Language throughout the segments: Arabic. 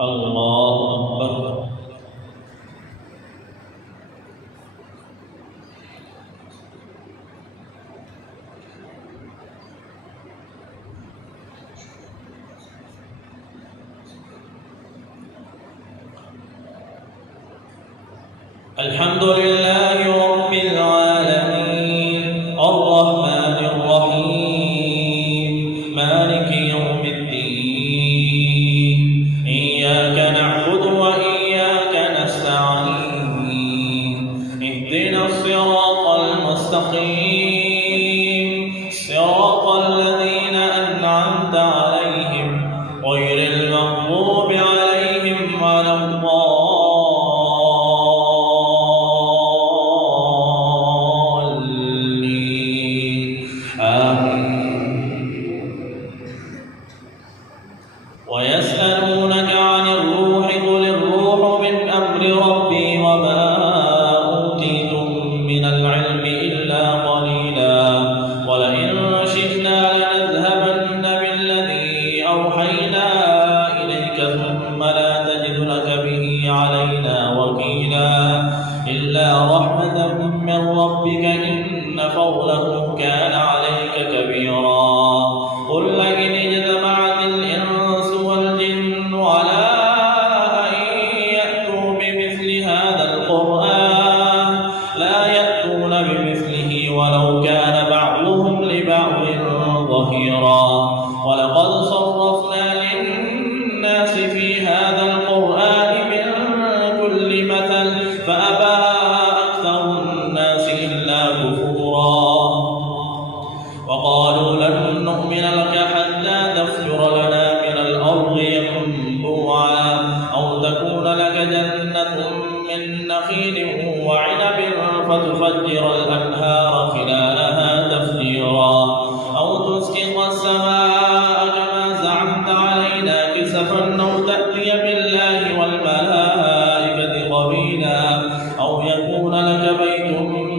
الله أكبر. الحمد لله رب العالمين الرحمن الرحيم مالك يوم الدين إياك نعبد وإياك نستعين اهدنا الصراط المستقيم صراط الذين أنعمت عليهم غير المغضوب عليهم ولا الضالين. ويسألونك عن الروح قل الروح من أمر ربي وما أوتيتم من العلم إلا قليلا ولئن شئنا لنذهبن بالذي أوحينا إليك ثم لا تجد لك به علينا وكيلا إلا رحمة من ربك إن فضله كان عليك كبيرا. قل لئن اجتمعت الإنس والجن على أن يأتوا بمثل هذا القرآن لا يأتون بمثله ولو كان بعضهم لبعض ظهيرا. ولقد صرفنا للناس في هذا القرآن من كل مثل فأبى أكثر الناس إلا كفورا. وقالوا لن نؤمن لك حتى تفجر لنا من الأرض ينبوعا أو تكون لك جنة من نخيل وعنب فتفجر الأنهار خلالها تفجيرا أو تسقط السماء كما زعمت علينا كسفا أو تأتي بالله والملائكة قبيلا أو يكون لك بيت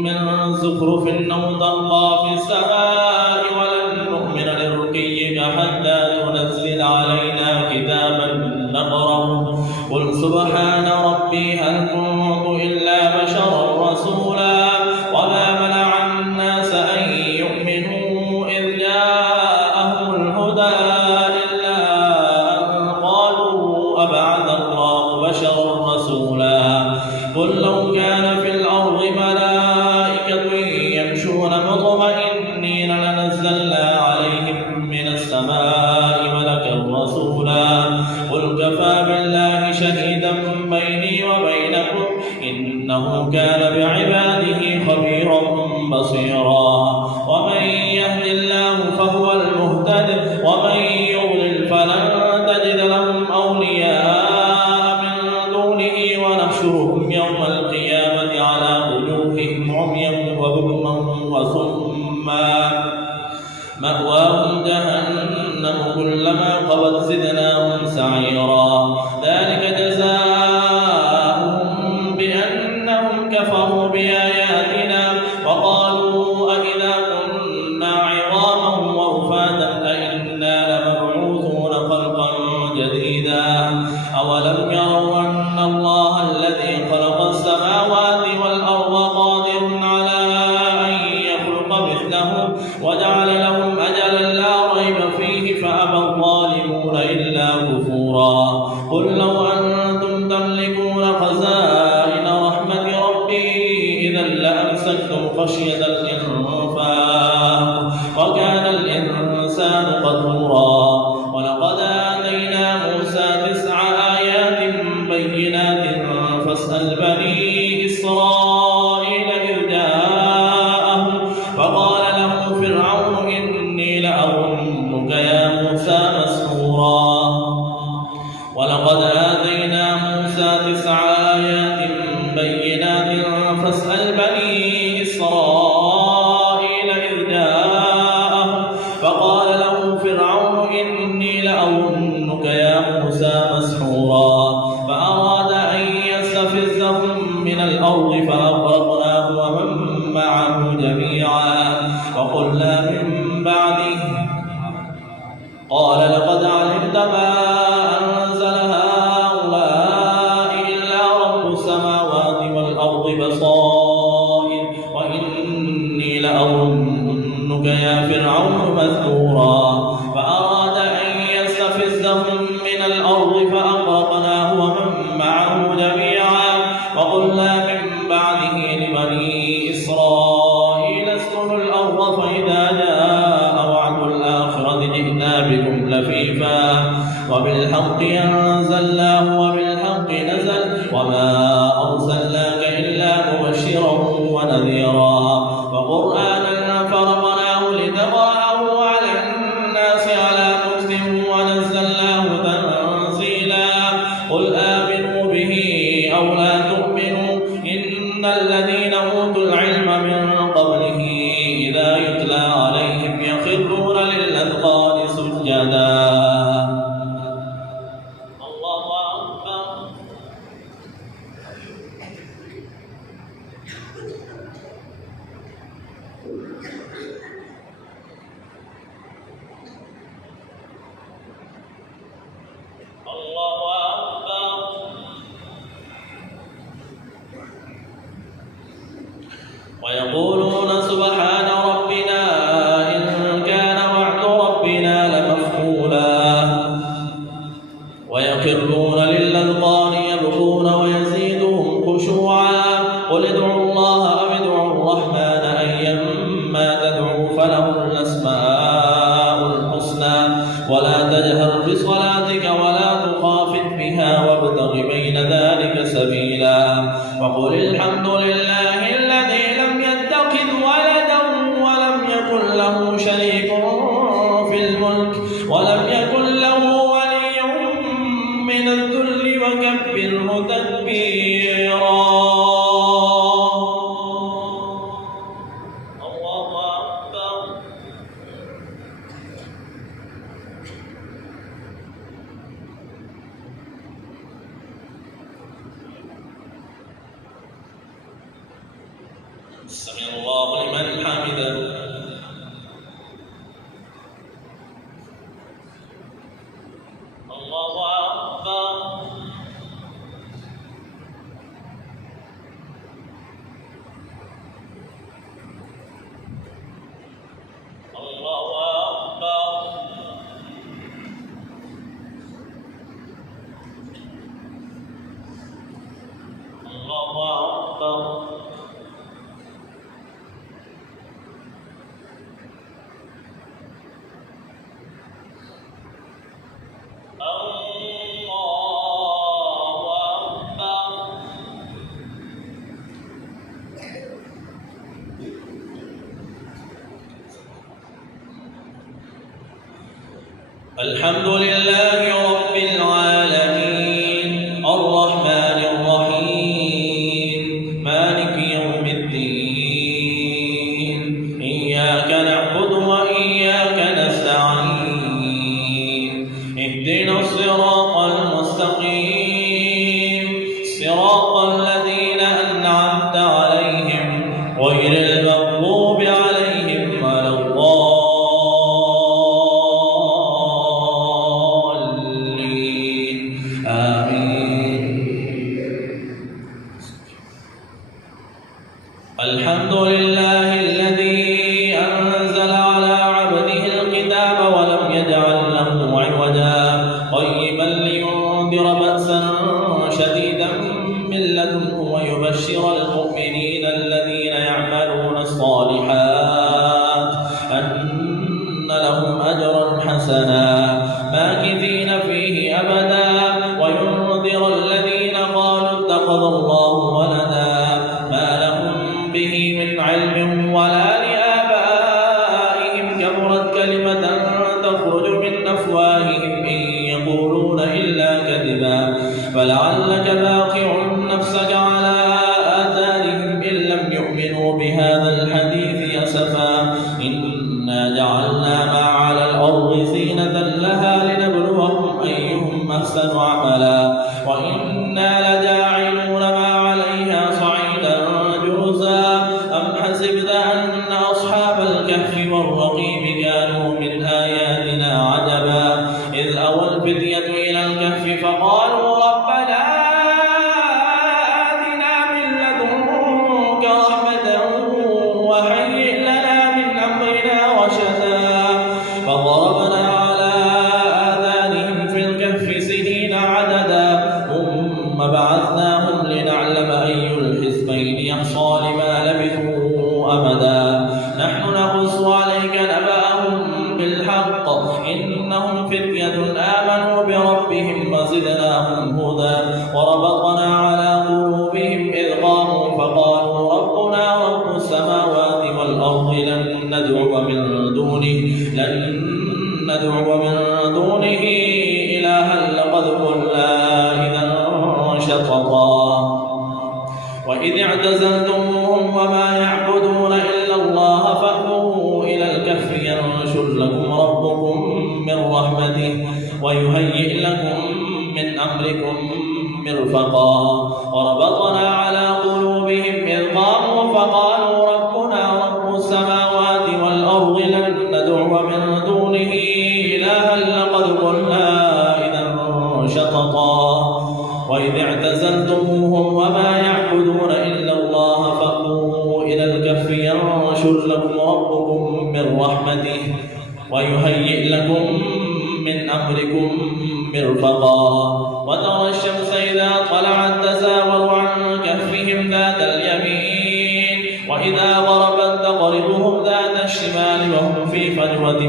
من زخرف أو ترقى في السماء ولن نؤمن لرقيك حتى تنزل علينا كتابا نقرأه قل سبحان ربي هل كنت إلا بشرا رسولا. وما منع الناس أن يؤمنوا إذ جاءهم الهدى إلا أن قالوا أبعث الله بشرا رسولا. قل لو كان في الأرض ملائكة يمشون مطمئنين لنزلنا عليهم من السماء ملكا رسولا. قل كفى بالله شهيدا بيني وبينكم إنه كان بعباده خبيرا بصيرا. ومن يهد الله فهو المهتد ومن يضلل فلن تجد لهم أولياء من دونه ونحشرهم يوم القيامة على وجوههم عميا وبكما وصما مأواهم جهنم كلما خبت زدناهم سعيرا. ذلك جزاؤهم بأنهم كفروا بآياتنا وقالوا أإذا كنا عظاما ورفاتا أإنا لمبعوثون خلقا جديدا. أولم يروا أن الله الذي خلق السماوات والأرض قادر على أن يخلق مثلهم وجعل لهم أجلا لا ريب فيه فأبى الظالمون إلا كفورا. قل لو أنتم تملكون خزائن رحمة ربي إذا لأمسكتم خشية الإنفاق وكان الإنسان قتورا. ولقد آتينا موسى 9 آيات بينات فاسأل بني إسرائيل إذ جاءهم فقال له فرعون إني لأظنك يا موسى مسحورا. ولقد آتينا موسى 9 آيات بينات فاسأل بني إسرائيل إذ جاءهم فقال له فرعون إني لأظنك يا موسى مسحورا. فأراد أن يستفزهم من الأرض فأغرقناه ومن معه جميعا. وقلنا من بعده قال لقد علمت ما أنزل هؤلاء وبالحق أنزلناه وبالحق نزل وما أرسلناك إلا مبشرا ونذيرا وقرآنا فرقناه لتقرأه على الناس على مكث ونزلناه تنزيلا قل آمنوا به أو لا تؤمنوا إن الذين أوتوا العلم من قبله إذا يتلى عليهم يخرون للأذقان سجدا. ويقولون سبحان ربنا إن كان وعد ربنا لمفعولا ويخرون للأذقان يبكون ويزيدهم خشوعا قل ادعوا الله أو ادعوا الرحمن أيما تدعوا فله الأسماء الحسنى ولا تجهر بصلاتك ولا تخافت بها وابتغ بين ذلك سبيلا وقل الحمد لله الذي لم يتخذ ولدا ولم يكن له شريك في الملك ولم يكن له ولي من الذل وكبره تكبيرا. سمع الله لمن حمده. الله أكبر. الله أكبر. الله أكبر. الحمد لله رب العالمين الرحمن الرحيم مالك يوم الدين إياك نعبد وإياك نستعين اهدنا الصراط المستقيم صراط الذين أنعمت عليهم غير المغضوب عليهم ولا الضالين. الحمد لله الذي أنزل على عبده الكتاب ولم يجعل له عوجا قيما لينذر بأسا شديدا من لدنه ويبشر المؤمنين الذين يعملون الصالحات أن لهم أجرا حسنا ماكثين فيه أبدا وينذر الذين قالوا اتخذ الله ولدا ما لهم به من علم ولا لآبائهم كبرت كلمة تخرج من أفواههم إن يقولون إلا كذبا فلعلك باقع نفسك على آثارهم إن لم يؤمنوا بهذا الحديث أسفا إنا جعلنا ما على الأرض زينة لها لنبلوهم أيهم أحسن عملا وإنا لجاعلون ما عليها صعيدا جرزا أم حسبت أن أصحاب الكهف والرقيم كانوا من آياتنا عجبا إذ أوى الفتية إلى الكهف فقالوا ربنا آتنا من لدنك رحمة وهيئ لنا من أمرنا رشدا فضربنا على آذانهم في الكهف سنين عددا ثم بعثناهم لنعلم أي الحزبين يحصى لما لبثوا أمدا نحن نقص عليك نبأهم بالحق إنهم فتية آمنوا ربهم وزدناهم هدى وربطنا على قلوبهم إذ قاموا فقالوا ربنا رب السماوات والأرض لن ندعو من دونه إلها لقد قلنا إذا شططا وإذ اعتزلتموهم وما يعبدون إلا الله فأووا إلى الكهف ينشر لكم ربكم من رحمته ويهيئ لكم من أمركم مرفقا وربطنا على قلوبهم إذ قاموا فقالوا ربنا رب السماوات والأرض لن ندعو من دونه إلها لقد قلنا إذا شططا وإذ اعتزلتموهم وما يعبدون إلا الله فأووا إلى الكهف ينشر لكم ربكم من رحمته ويهيئ لكم من أمركم مرفقا وترى الشمس إذا طلعت تزاور عن كهفهم ذات اليمين وإذا غربت تقرضهم ذات الشمال وهم في فجوة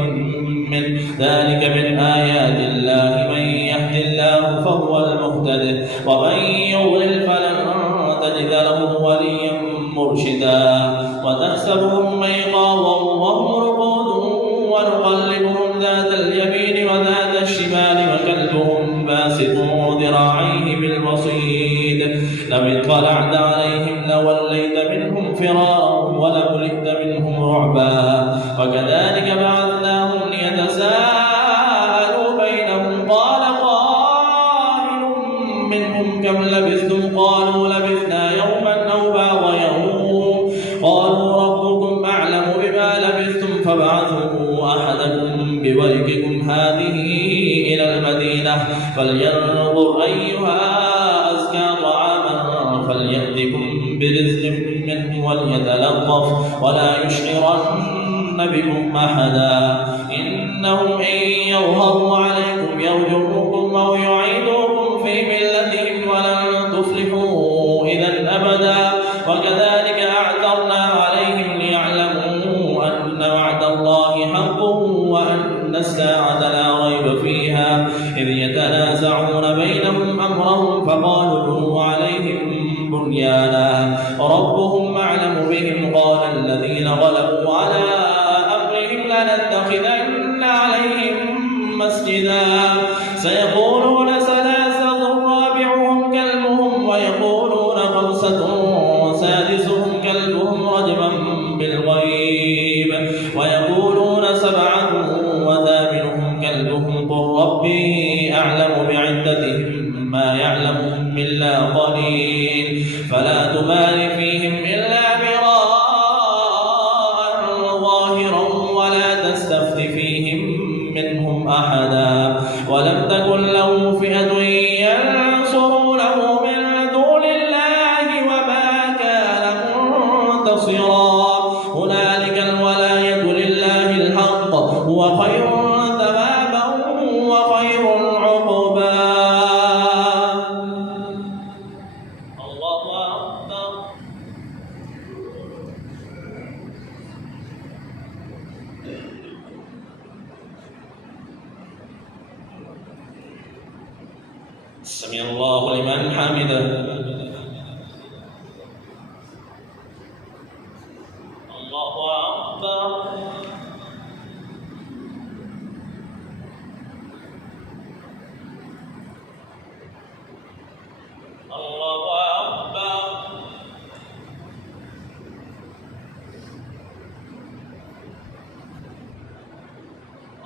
من ذلك من آيات الله من يهد الله فهو المهتد ومن يضلل فلن تجد له وليا مرشدا وتحسبهم أيقاظا وهم رقود ونقلبهم ذات اليمين وذات الشمال وكلبهم باسط ذراعيه بالوصيد لو اطلعت عليهم لوليت منهم فرارا ولملئت منهم رعبا وكذلك بعثناهم ليتساءلوا بينهم قال قائل منهم كم لبثتم قالوا لبثنا يوما أو بعض يوم قالوا ربكم أعلم بما لبثتم فابعثوا أحدكم بورقكم هذه إلى المدينة فلينظر أيها أزكى طعاما فليأتكم برزق منه وليتلطف ولا يشعرن بكم أحدا إنهم إن يظهروا عليكم يرجموكم أو يعيدوكم في ملتهم ولن تفلحوا إذا أبدا وكذلك أعثرنا عليهم ليعلموا أن وعد الله حق وأن الساعة لا ريب فيها إذ يتنازعون بينهم أمرهم فقالوا ابنوا عليهم بنيانا ربهم أعلم بهم قال الذين غلبوا على أمرهم لنتخذن عليهم مسجدا سيقولون ثلاثة رابعهم كلبهم ويقولون خمسة سادسهم كلبهم رجما بالغيب ويقولون سبعة وثامنهم كلبهم قل ربي أعلم بعدتهم ما يعلمهم إلا قليل فلا تمار فيهم إلا مراء ظاهرا ولا تستفت فيهم منهم أحدا ولم تكن له فئة ينصرونه من دون الله وما كان منتصرا هنالك الولاية لله الحق هو خير ثوابا وخير عقبا الله أكبر سمع الله لمن حمده الله أكبر الله أكبر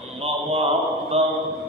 الله أكبر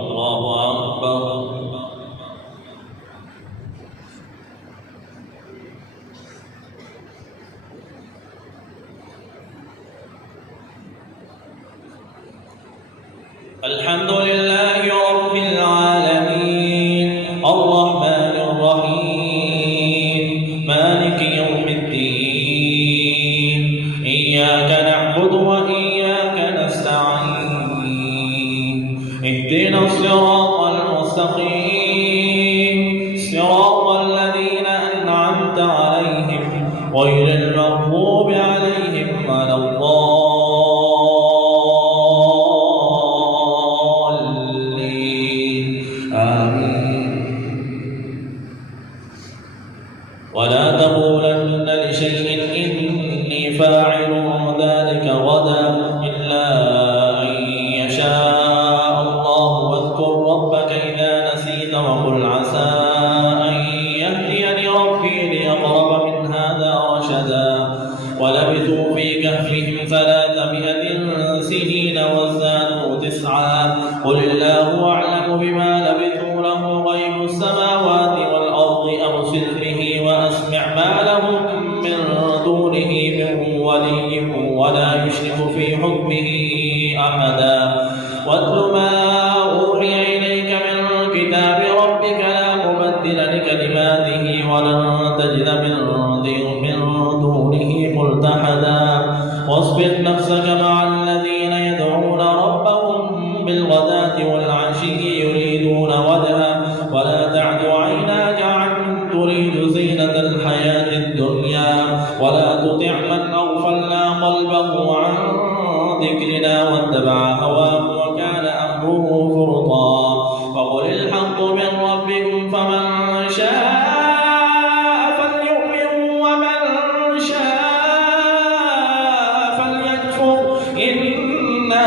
الله أكبر. الحمد لله رب العالمين الرحمن الرحيم مالك يوم الدين إياك نعبد وإياك نستعين اهدنا الصراط المستقيم صراط الذين أنعمت عليهم غير المغضوب عليهم ولا ولا تقولن لشيء إني فاعل ذلك غدا إلا أن يشاء الله واذكر ربك إذا نسيت وقل عسى أن يهديني ربي لأقرب من هذا رشدا ولبثوا في كهفهم 300 سنين وازدادوا 9 قل الله أعلم بما لبثوا له غيب السماوات والأرض أبصر به وأسمع ما لهم من دونه من ولي ولا يشرك في حكمه أحدا واتل ما أوحي إليك من كتاب ربك لا مبدل لكلماته ولن تجد من دونه ملتحدا واصبر نفسك مع الذين يدعون ربهم بالغداة والعشي يريدون وجهه ولا تعد عيناك عنهم تريد زينة الحياة الدنيا ولا تطع من أغفلنا قلبه عن ذكرنا واتبع هواه وكان أمره فرطا فقل الحق من ربكم فمن شاء فليؤمن ومن شاء فليكفر إنا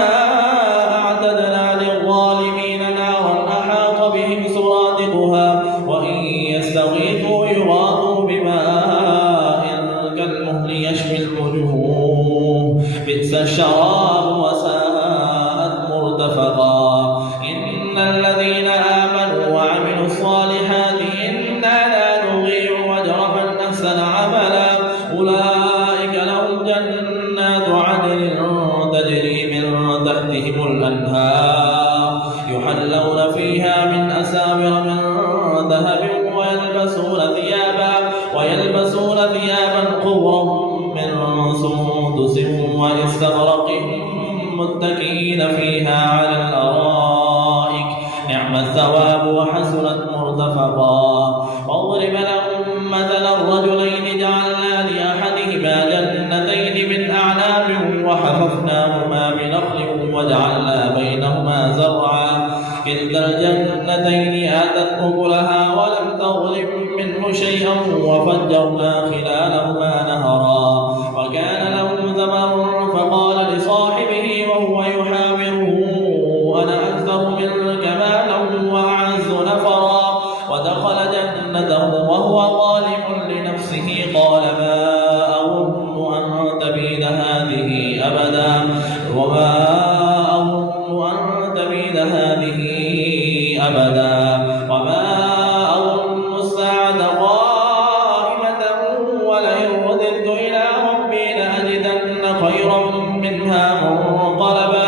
أعتدنا للظالمين نارا أحاط بهم سرادقها وإن يستغيثوا يغاثوا بماء كالمهل يشوي الوجوه بئس الشراب وساءت مرتفقا إن الذين آمنوا وعملوا الصالحات إنا لا نضيع أجر من أحسن عملا أولئك لهم جنات عدن تجري من تحتهم الأنهار يحلون فيها من أساور من ذهب ويلبسون ثيابا خضرا من سندس واستبرق متكئين فيها على الأرائك نعم الثواب وحسنت مرتفقا واضرب لهم مثلا الرجلين جعلنا لأحدهما جنتين من أعناب وحففناهما بنخل وجعلنا بينهما زرعا كلتا الجنتين آتت أكلها ولم تظلم منه شيئا وفجرنا خلالهما نهرا وكان له ثمر فقال لصاحبه وهو يحاوره أنا أكثر منك مالا وأعز نفرا ودخل جنته وهو ظالم لنفسه قال ما أظن أن تبيد هذه أبدا وما أظن أن تبيد هذه أبدا وما أظن الساعة قائمة ولئن رددت إلى ربي لأجدن خيرا منها منقلبا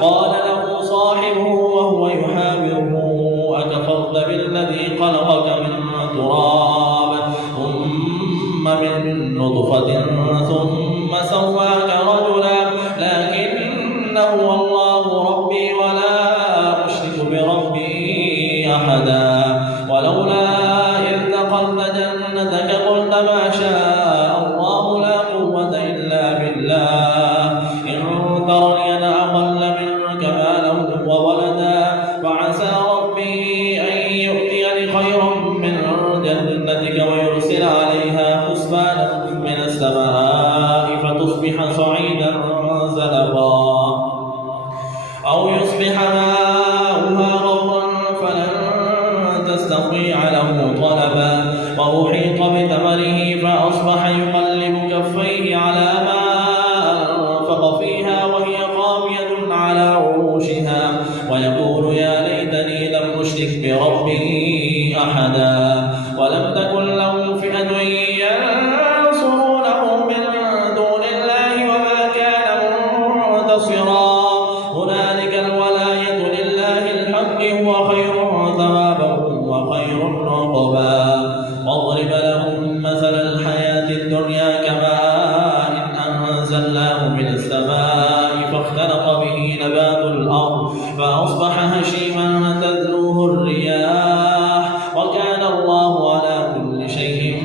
قال له صاحبه وهو يحاوره أكفرت بالذي خلقك من تراب ثم من نطفة ثم سواك رجلا لكن هو الله ربي ولا أشرك بربي أحدا ولولا إذ دخلت جنتك قلت ما شاء الله لا قوة إلا بالله إن ترني أنا أقل منك مالا وولدا فعسى ربي أن يؤتيني خيرا من جنتك ويرسل عليها حسبانا من السماء فتصبح صعيدا زلقا أو يصبح ماؤها غورا فلن أحدا ولم تكن له فئة ينصرونه من دون الله وما كان منتصرا هنالك الولاية لله الحق هو خير ثوابا وخير عقبا واضرب لهم مثل الحياة الدنيا كماء أنزلناه من السماء فاختلط به نبات الأرض فأصبح هشيما تذروه الرياح وكان الله على كل شيء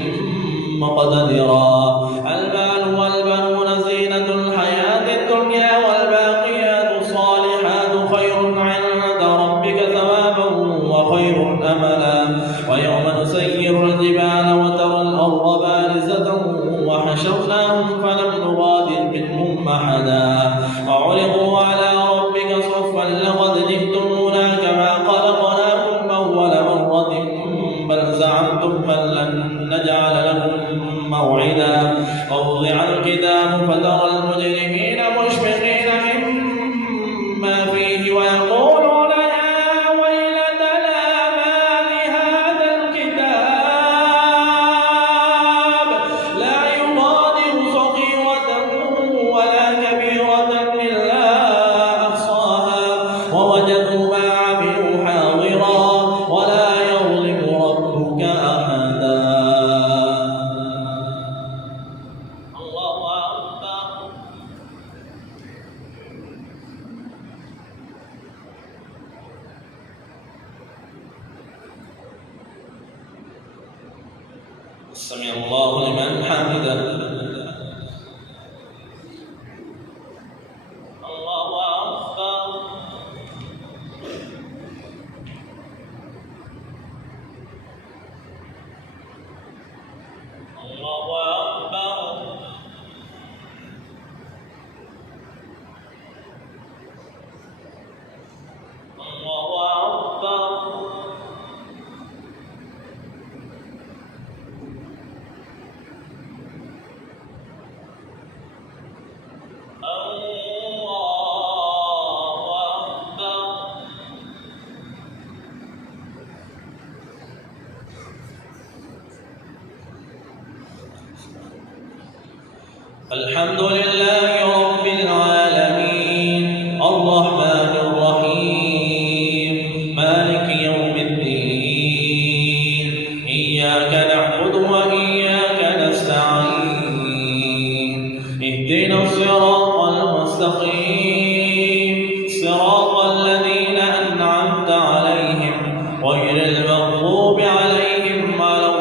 مقتدرا المال والبنون زينة الحياة الدنيا والباقيات الصالحات خير عند ربك ثوابا وخير أملا ويوم نسير الجبال وترى الأرض بارزة وحشرناهم فلم نغادر منهم أحدا وعرضوا على ربك صفا لقد جئتمونا كما خلقناكم أول مرة بل زعمتم أن لن نجعل لكم موعدا ووضع الكتاب فترى المجرمين مشفقين مما فيه ويقولون يا ويلتنا ما لهذا الكتاب لا يغادر صغيرة ولا كبيرة إلا أحصاها ووجدوا ما عملوا حاضرا ولا يظلم ربك أحدا الله أكبر سمع الله لمن حمده الله أكبر الله أكبر الله أكبر الحمد لله رب العالمين الرحمن الرحيم مالك يوم الدين إياك نعبد وإياك نستعين اهدنا الصراط المستقيم صراط الذين أنعمت عليهم غير المغضوب عليهم ولا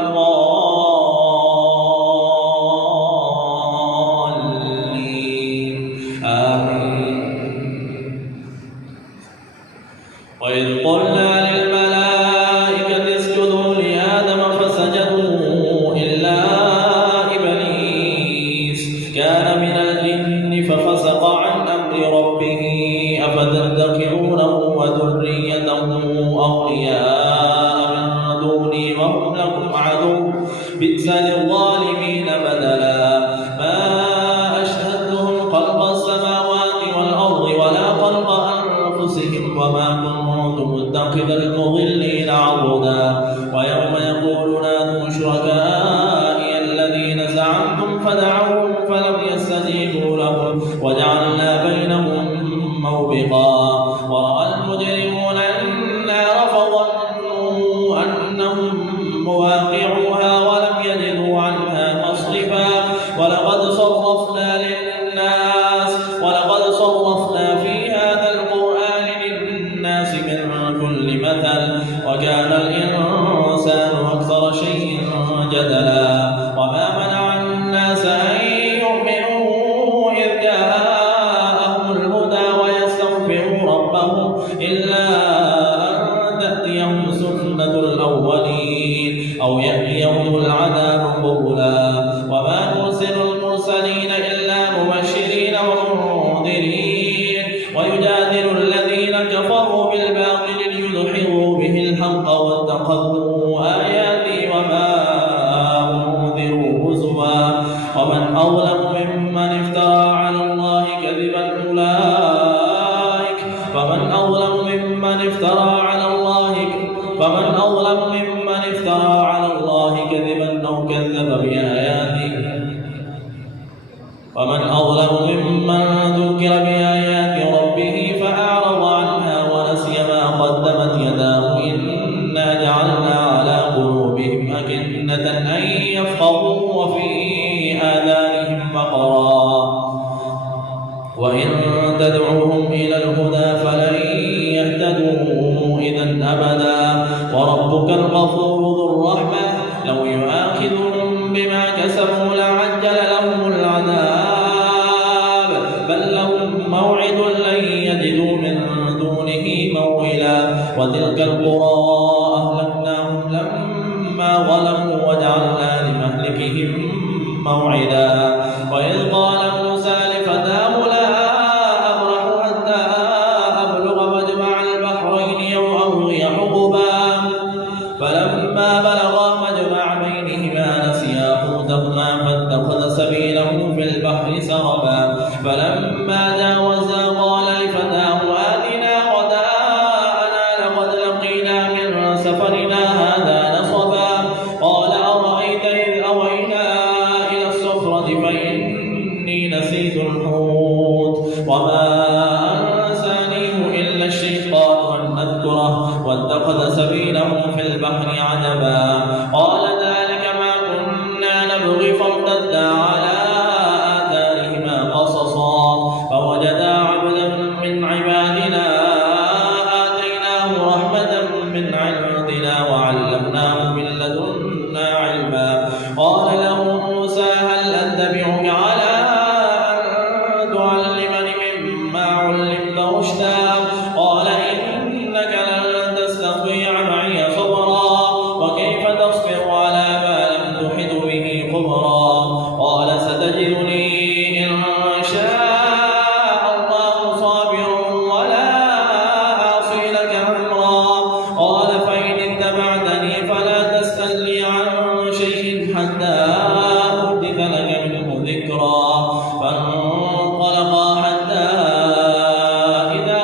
وإذ قلنا للملائكة اسجدوا لآدم فسجدوا إلا إبليس كان من الجن ففسق عن أمر ربه أفتتخذونه وذريته أولياء من دوني وهم لكم عدو بئس للظالمين بدلا ما أشهدتهم خلق السماوات والأرض ولا خلق أنفسهم وما كنت متخذ المضلين عضدا ويوم يقول نادوا شركائي الذين زعمتم فدعوهم فلم يستجيبوا لهم وجعلنا بينهم موبقا ورأى المجرمون النار فظنوا أنهم مواقعوها ولم يجدوا عنها مصرفا ولقد صرفنا في هذا القرآن للناس من كل مثل وكان الإنسان أكثر شيء جدلا وما منع الناس أن يؤمنوا إذ جاءهم الهدى ويستغفروا ربهم إلا أن تأتيهم سنة الأولين أو يأتيهم العذاب قبلا وما نرسل المرسلين إلا مبشرين ومنذرين ويجادل الذين كفروا بالباطل ليدحضوا به الحق واتخذوا آياتي وما أنذروا هزوا ومن أظلم ممن افترى على الله كذبا فمن أظلم ممن افترى بآيات ربه فأعرض عنها ونسي ما قدمت يداه إنا جعلنا على قلوبهم أكنة أن يفقهوا وفي آذانهم وقرا وإن تدعوهم إلى الهدى فلن يهتدوا إذا أبدا وربك الغفور ذو الرحمة لو يؤاخذهم بما كسبوا لعجل لهم العذاب بل لهم موعد لن يجدوا من دونه موئلا وتلك القرى أهلكناهم لما ظلموا وجعلنا لمهلكهم موعدا وإذ قال موسى لفتاه لا أبرح حتى أبلغ مجمع البحرين أو أمضي حقبا فلما بلغا مجمع بينهما نسيا حوتهما فاتخذ سبيله في البحر سربا فلما جاوزا قال لفتاه آتنا غداءنا لقد لقينا من سفرنا هذا نصبا قال أرأيت إذ أوينا إلى الصخرة فإني نسيت الحوت وما أنسانيه إلا الشيطان أن أذكره واتخذ سبيله في البحر عجبا قال ذلك ما كنا نبغي فارتدا على آثارهما قصصا فوجدا عبدا من عبادنا آتيناه رحمة من عندنا وعلمناه من لدنا علما قال له موسى هل أتبعك على أن تعلمني مما علمت رشدا قال إنك لن تستطيع معي صبرا وكيف تصبر على ما لم تحط به خبرا قال ستجدني إن شاء الله صابرا ولا أعصي لك أمرا قال فإن اتبعتني فلا تسألني عن شيء حتى أحدث لك منه ذكرا فانطلقا حتى إذا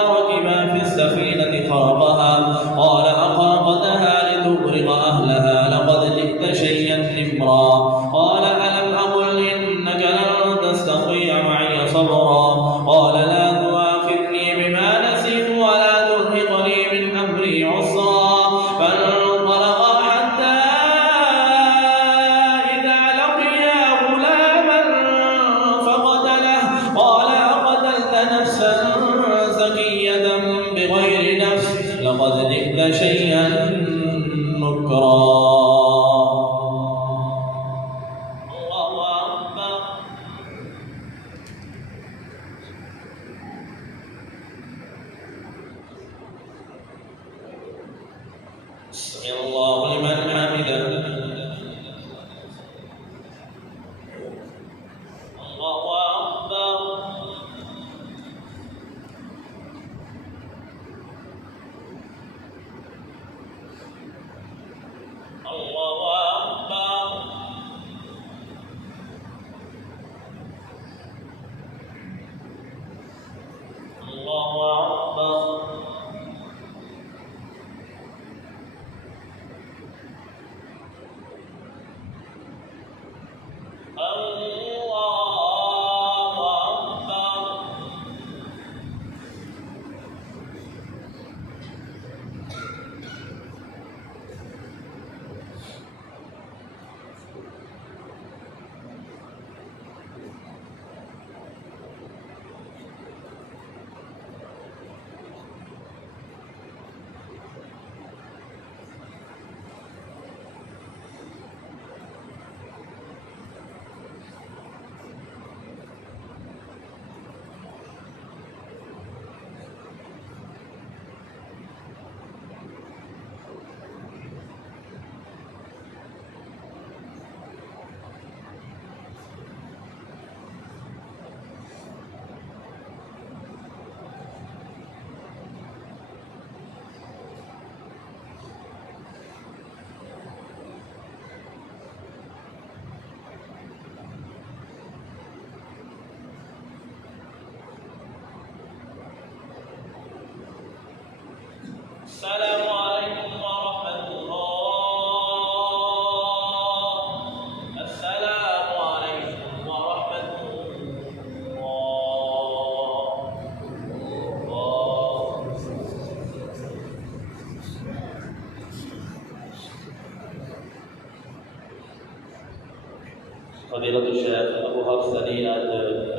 फजीलत शेख अबू हफ्स अली आज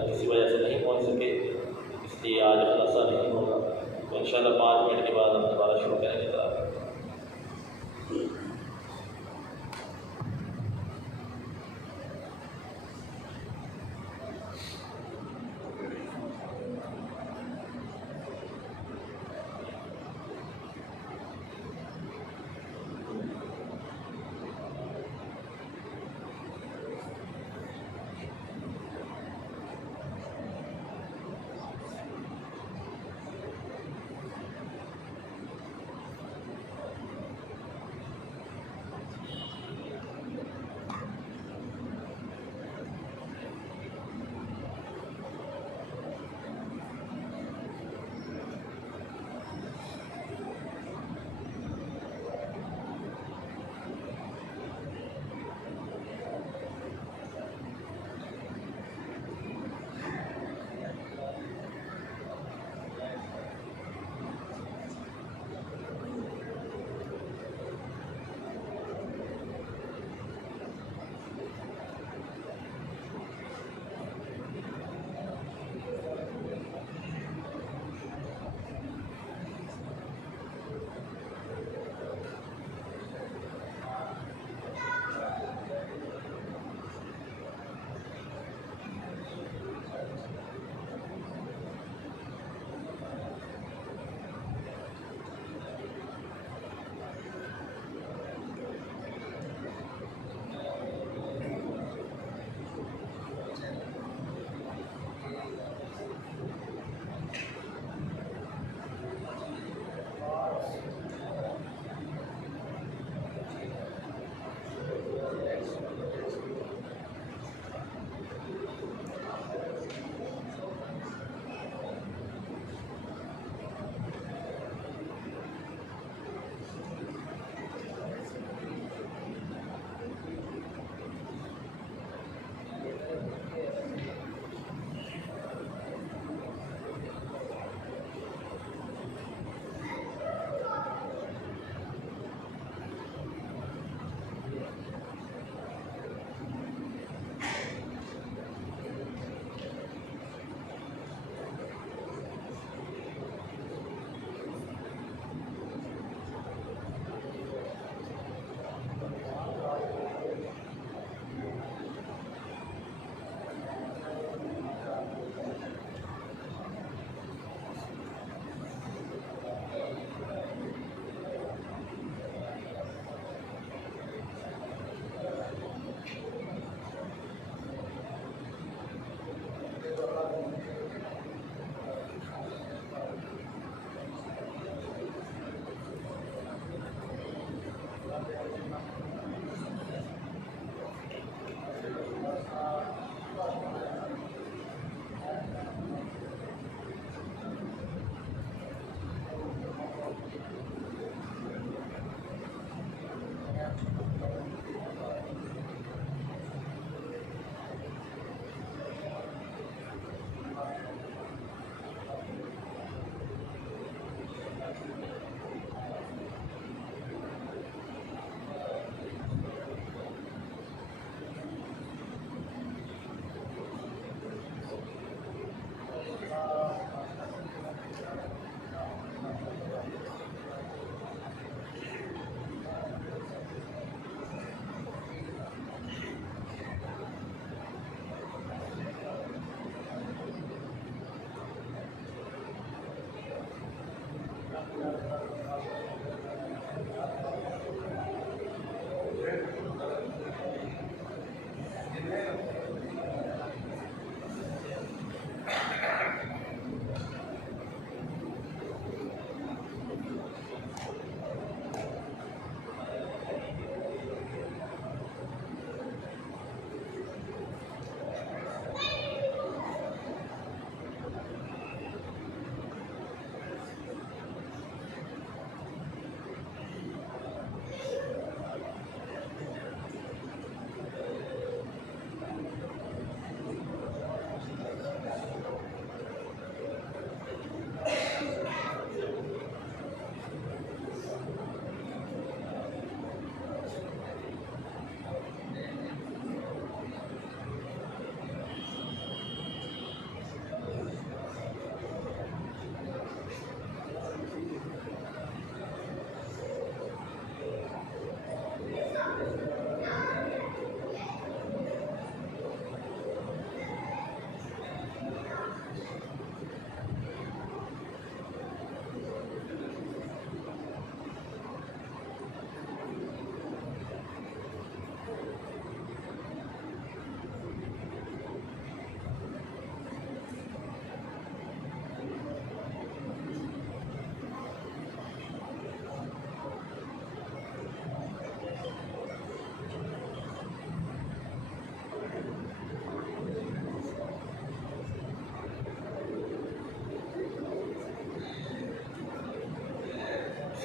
किसी वजह से नहीं पहुंच सके, इसलिए आज खलासा नहीं होगा। तो इंशाअल्लाह 5 मिनट के बाद हम दोबारा शुरू करेंगे।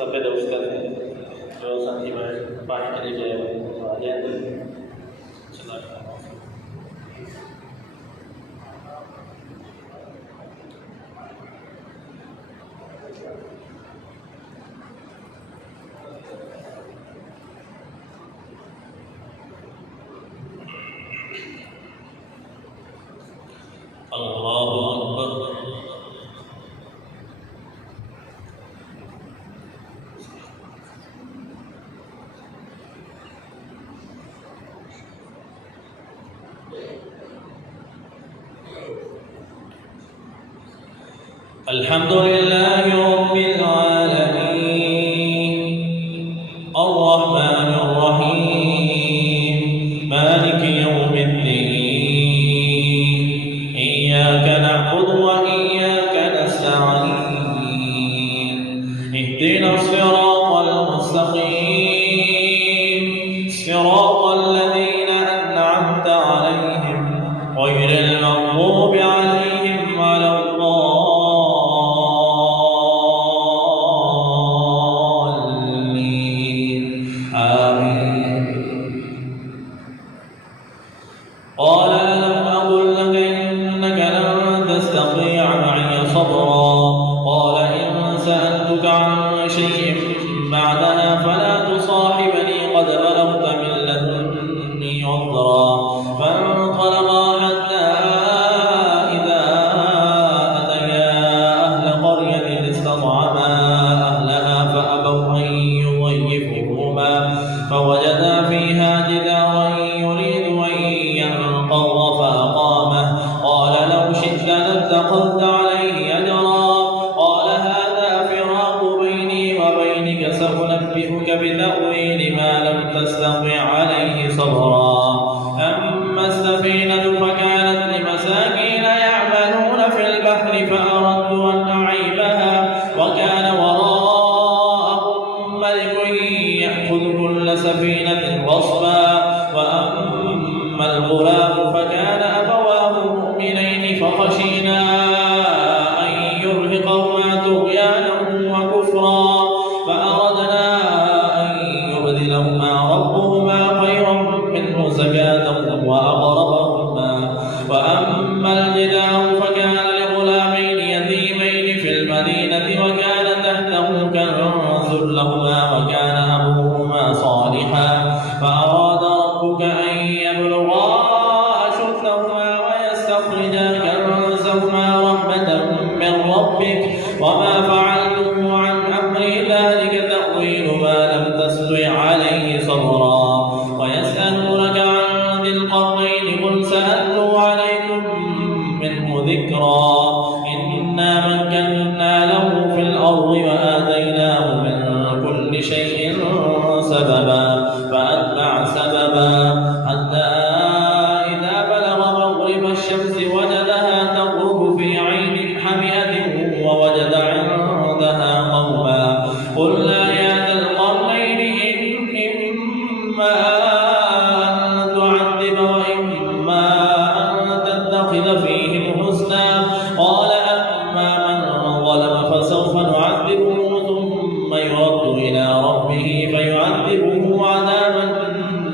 sampai teruskan terus nanti banyak kerja yang silakan. Allahu Akbar. Alhamdulillahi Rabbil Alamin Ar-Rahmanir Rahim Maliki Yawmiddin Iyyaka na'budu wa iyyaka nasta'in Ihdinas siratal mustaqim Siratal ladzina an'amta 'alaihim ghairil maghdubi 'alaihim waladdallin قال ألم أقل لك إنك لن تستطيع معي صبرا قال إن سألتك عن شيء بعدها فلا تصاحبني قد بلغت من لدني عذرا فانطلقا حتى إذا أتيا أهل قرية استطعما أهلها فأبوا أن يضيفوهما فوجدا فيها جدارا يريد أن ينقض فأقامه قال لو شئت لاتخذت عليه أجرا قال هذا فراق بيني وبينك سأنبئك بتأويل ما لم تستطع عليه صبرا أما السفينة فكانت لمساكين يعملون في البحر فأردت أن أعيبها وكان وراءهم ملك يأخذ كل سفينة غصبا وأما الغلام فكان أبواه مؤمنين فخشينا أن يرهقهما طغيانا وكفرا فأردنا أن يبدلهما ربهما خيرا منه زكاة وأقرب رحما وأما الجدار فكان لغلامين يتيمين في المدينة وكان تحته كنز لهما وكان أبوهما صالحا فأراد ربك أن يبلغا أشدهما ويستخرجا كنزهما رحمة من ربك وما فعلته عن أمري ذلك تأويل ما لم تستطع عليه صبرا ويسألونك عن ذي القرنين قل سأتلو عليكم منه ذكرا إنا مكنا له في الأرض وآتيناه من كل شيء سببا فأتبع سببا حتى إذا بلغ مغرب الشمس وجدها تغرب في عين حمئة ووجد عندها قوما قلنا يا ذا القرنين إما أن تعذب وإما أن تتخذ فيهم حسنا قال أما من ظلم فسوف نعذبه ثم يرد إلى ربه فيعذبه عذابا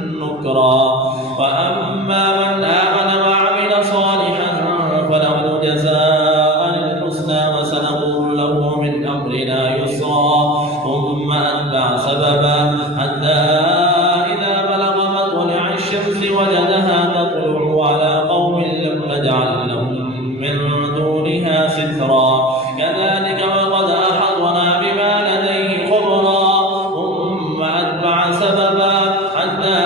نكرا وأما من آمن وعمل صالحا فله جزاء الحسنى وسنقول له من أمرنا يسرا ثم أتبع سببا حتى إذا بلغ مطلع الشمس وجدها تطلع على قوم لم نجعل لهم من دونها سترا كذلك وقد أحطنا بما لديه خبرا ثم أتبع سببا حتى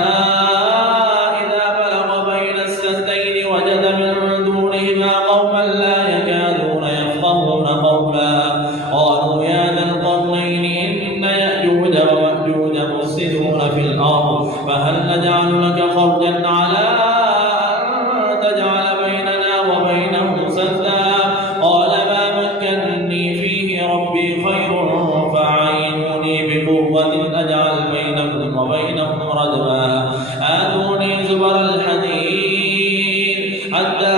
إذا بلغ بين السدين وجد من دونهما قوما لا يكادون يفقهون قولا قالوا يا ذا القرنين إن يأجوج ومأجوج مفسدون في الأرض فهل نجعل لك خرجا على أن تجعل بيننا وبينهم سدا قال ما مكنني فيه ربي خير فأعينوني بقوة أجعل بينكم وبينهم ردما آتوني زبر الحديد حتى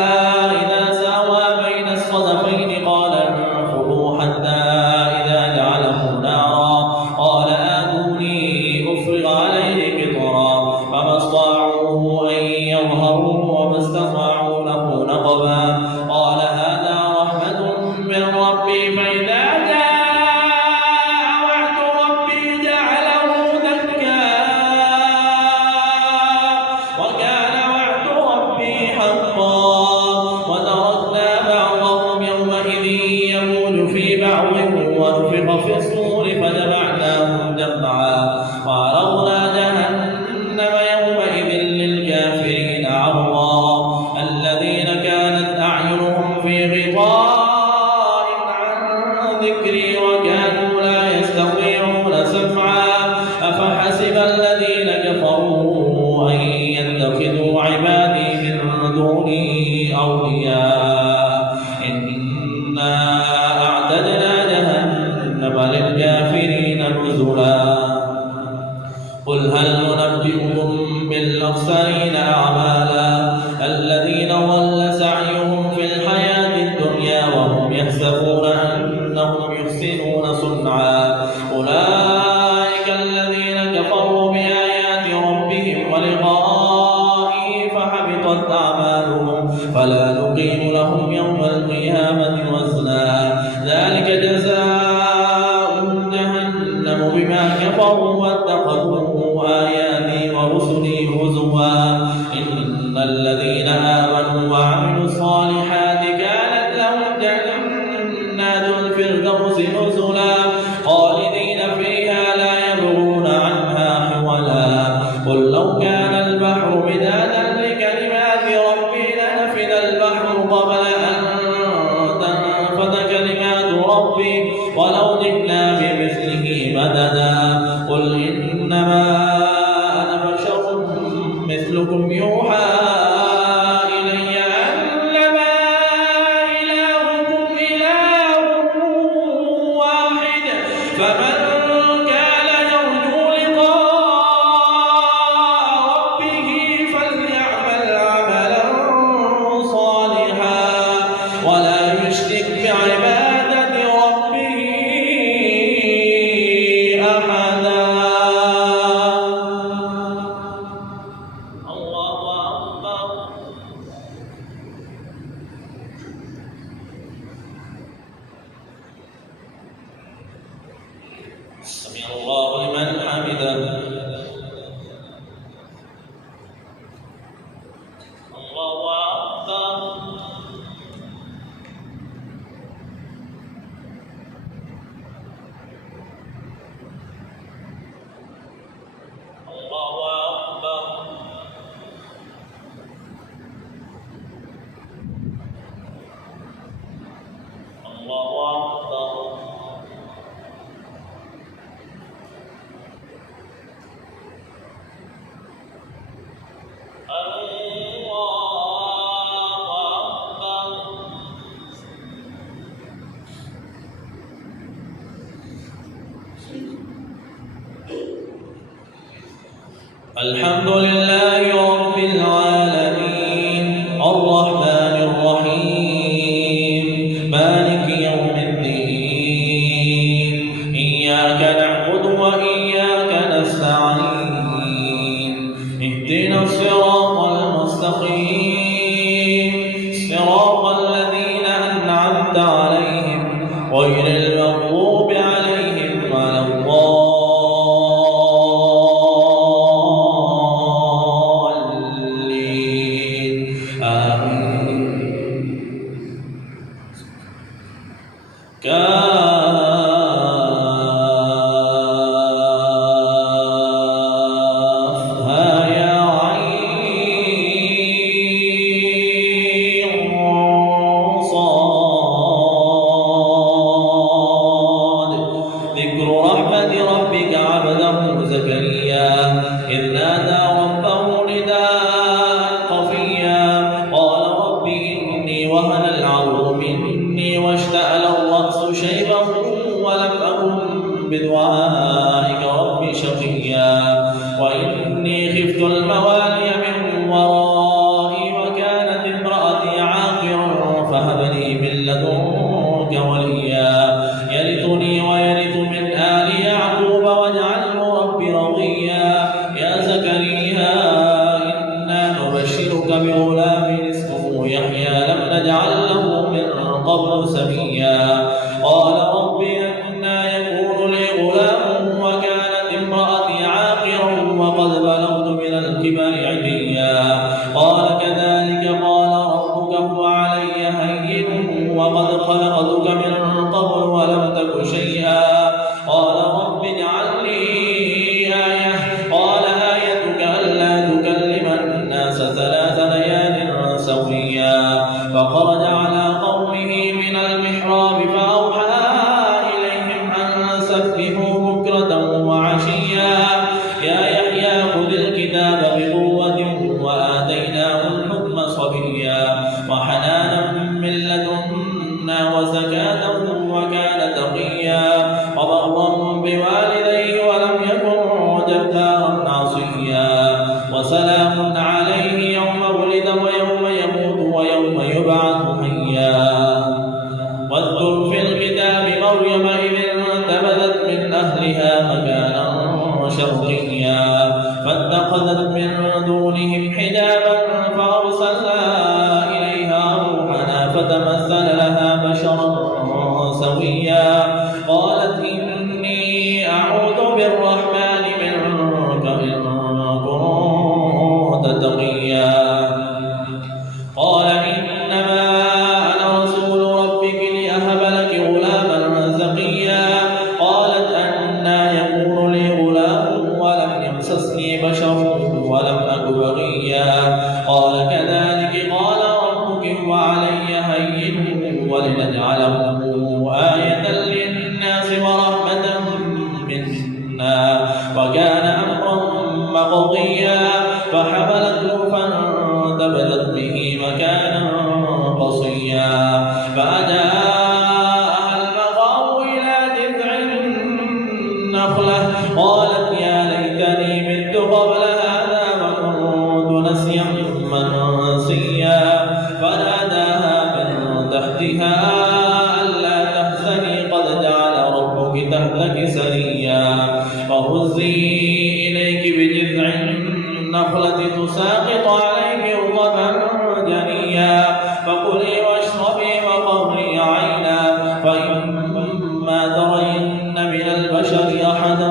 إذا ساوى بين الصدفين قال انفضوا حتى إذا جعله نارا فإذا جاء وعد ربي جعله دكا وكان وعد ربي حقا وتركنا بعضهم يومئذ يموج في بعض ونفخ في الصور فجمعناهم جمعا وعرضنا جهنم يومئذ للكافرين عرضا الذين كانت أعينهم في غطاء عن ذكري وكانوا لا يستطيعون سمعا أفحسب الذين كفروا أن يتخذوا عبادي من دوني أولياء إنا أعتدنا جهنم للكافرين نزلا قل هل ننبئكم بالأخسرين أعمالا الذين ضل سعيهم في الحياة الدنيا وهم يحسبون أنهم يحسنون صنعا أولئك الذين كفروا بآيات ربهم ولقائه فحبطت أعمالهم فلا نقيم لهم يوم القيامة وزنا ذلك جزاؤهم جهنم بما كفروا واتخذوا آياتي ورسلي هزوا إن الذين آمنوا وعملوا الصالحات كانت لهم جنات الفردوس نزلا خالدين فيها لا يبغون عنها حولا قل لو كان البحر مدادا لكلمات ربي لنفد البحر قبل أن تنفد كلمات ربي ولو جئنا بمثله مددا قل إنما أنا بشر مثلكم يوحى إلي أنما إلهكم إله واحد فمن كان يرجو لقاء ربه فليعمل عملا صالحا ولا يشرك بعبادة ربه أحدا سمع الله لمن حمده الله أكبر الله أكبر الله أكبر الحمد لله رب العالمين الرحمن الرحيم مالك يوم الدين إياك نعبد وإياك نستعين اهدنا الصراط المستقيم صراط الذين أنعمت عليهم غير المغضوب عليهم ولا الضالين بدعائك رب شقيا وإني خفت الموالي من ورائي وكانت امرأتي عاقرا فهب لي من لدنك وليا يرثني ويرث من آل يعقوب واجعله رب رضيا يا زكريا إنا نبشرك بغلام اسمه يحيى لم نجعل له من قبل سميا قال قالت إني أعوذ بالرحمن منك إن كنت تقيا قال إنما أنا رسول ربك لأهب لك غلاما زكيا قالت أنى يكون لي غلام ولم يمسسني بشر ولم أك بغيا قال كذلك قال ربك وعلي هين ولنجعله آية للناس ورحمة منا وكان أمرا مقضيا فحملته فانتبذت به مكانا قصيا فأتاها المخاض إلى جذع النخلة قالت يا ليتني مت قبل هذا وكنت نسيا منسيا فناداها من تحتها ألا تحزني قد جعل ربك تحتك سريا وهزي إليك بجذع النخلة تساقط عليك رطبا جنيا فكلي واشربي وقري عينا فإما ترين من البشر أحدا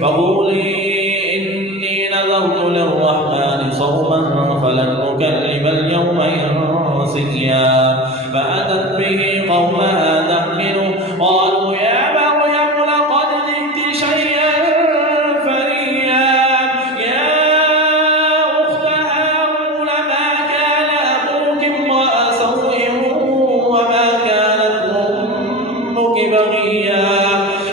فقولي إني نذرت للرحمن صوما فلن أكلم اليوم إنسيا فأتت به قومها تحمله قالوا يا مريم لقد جئت شيئا فريا يا أخت هارون ما كان أبوك امرأ سوء وما كانت أمك بغيا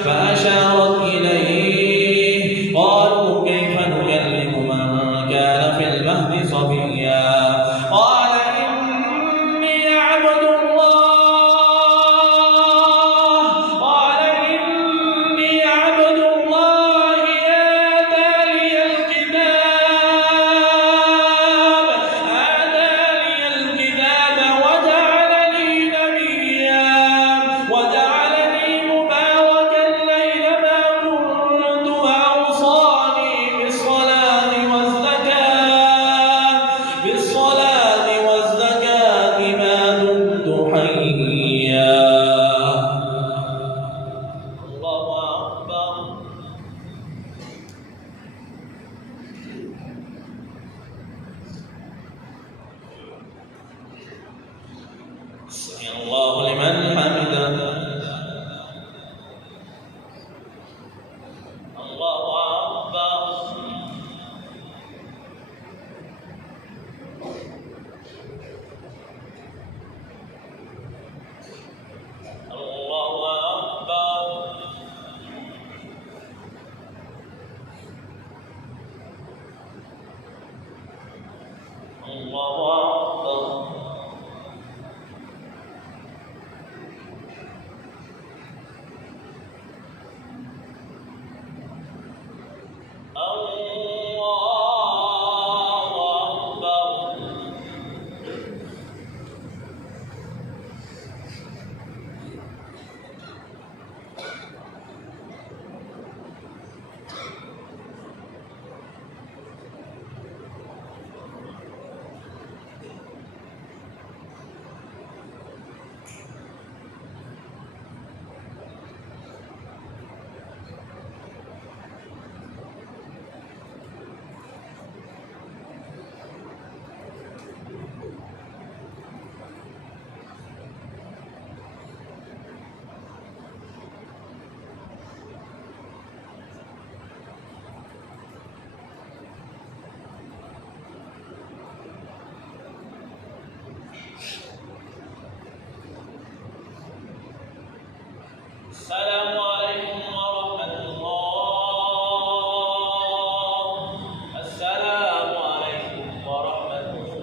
فأشارت إليه قالوا كيف نكلم من كان في المهد صبيا قال إني عبد الله آتاني الكتاب وجعلني نبيا وجعلني مباركا أينما كنت وأوصاني بالصلاة والزكاة ما دمت حيا الله أكبر سمع الله لمن حمده الله أكبر الله أكبر الله أكبر السلام عليكم ورحمة الله. السلام عليكم ورحمة الله.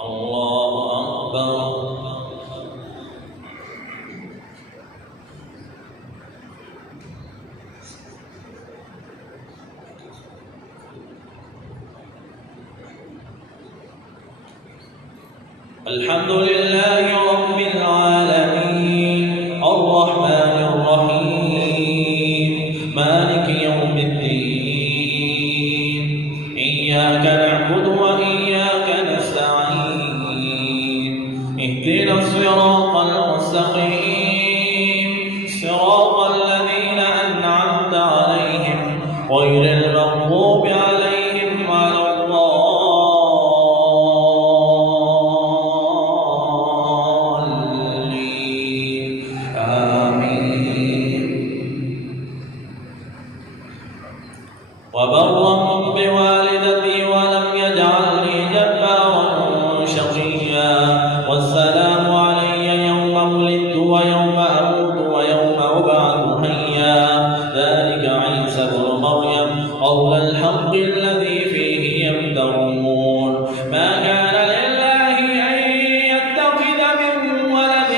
الله أكبر. الحمد لله رب العالمين الرحمن الرحيم مالك يوم الدين إياك نعبد وإياك نستعين اهدنا الصراط المستقيم صراط الذين أنعمت عليهم غير المغضوب عليهم ولا وبرا بوالدتي ولم يجعلني جبارا شقيا والسلام علي يوم ولدت ويوم أموت ويوم أبعث حيا ذلك عيسى ابن مريم قول الحق الذي فيه يمترون ما كان لله أن يتخذ من ولد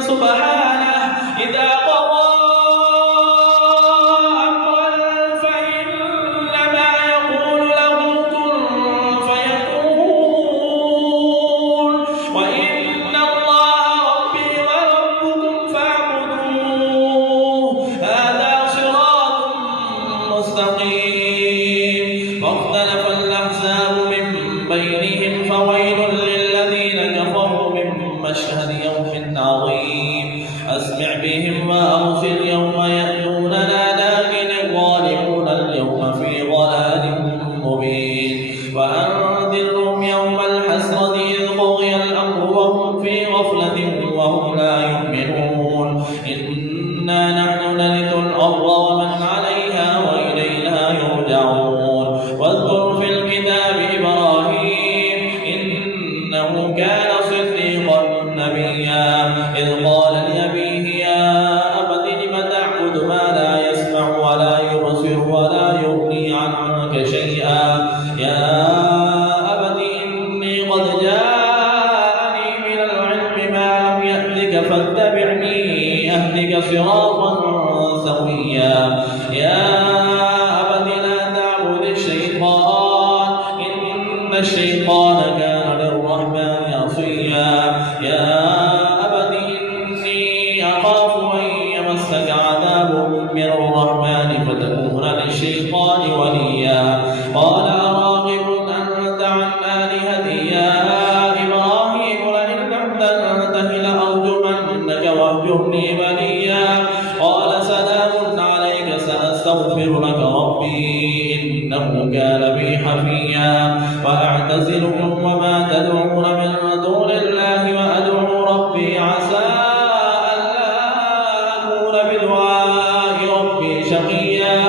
سبحانه إذا فاختلف الأحزاب من بينهم فويل للذين كفروا من مشهد يوم عظيم أسمع بهم وأبصر يوم يأتوننا لكن الظالمون اليوم في ضلال مبين وأنذرهم يوم الحسرة إذ قضي الأمر وهم في غفلة وهم لا يؤمنون إنا نحن نرث الأرض ومن عليها وإلينا يرجعون واذكر في الكتاب إبراهيم إنه كان صديقا نبيا إذ قال لأبيه يا أبت لم تعبد ما لا يسمع ولا يبصر ولا يغني عنك شيئا يا أبت إني قد جاءني من العلم ما لم يأتك فاتبعني أهدك صراطا سويا يا الشيطان كان للرحمن عصيا يا أبت إني أخاف أن يمسك عذاب من الرحمن فتكون للشيطان وليا قال أراغب أنت عن آلهتي يا إبراهيم لئن لم تنته لأرجمنك واهجرني مليا قال سلام عليك سأستغفر لك ربي إنه كان بي حفيا وأعتزلكم وما تدعون من دون الله وأدعو ربي عسى ألا أكون بدعاء ربي شقيا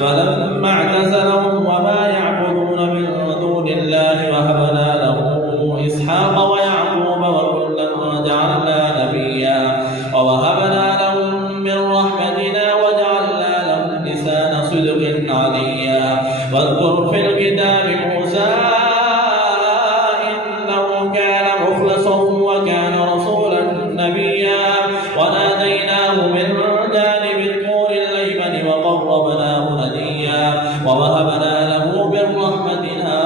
فلما اعتزلهم وما يعبدون من دون الله وهبنا له إسحاق ويعقوب وكلا جعلنا نبيا ووهبنا لهم من رحمتنا وجعلنا لهم لسان صدق عليا واذكر في الكتاب موسى إنه كان مخلصا وكان رسولا نبيا وناديناه من جانب الطور الأيمن وقربناه هديا ووهبنا له من رحمتنا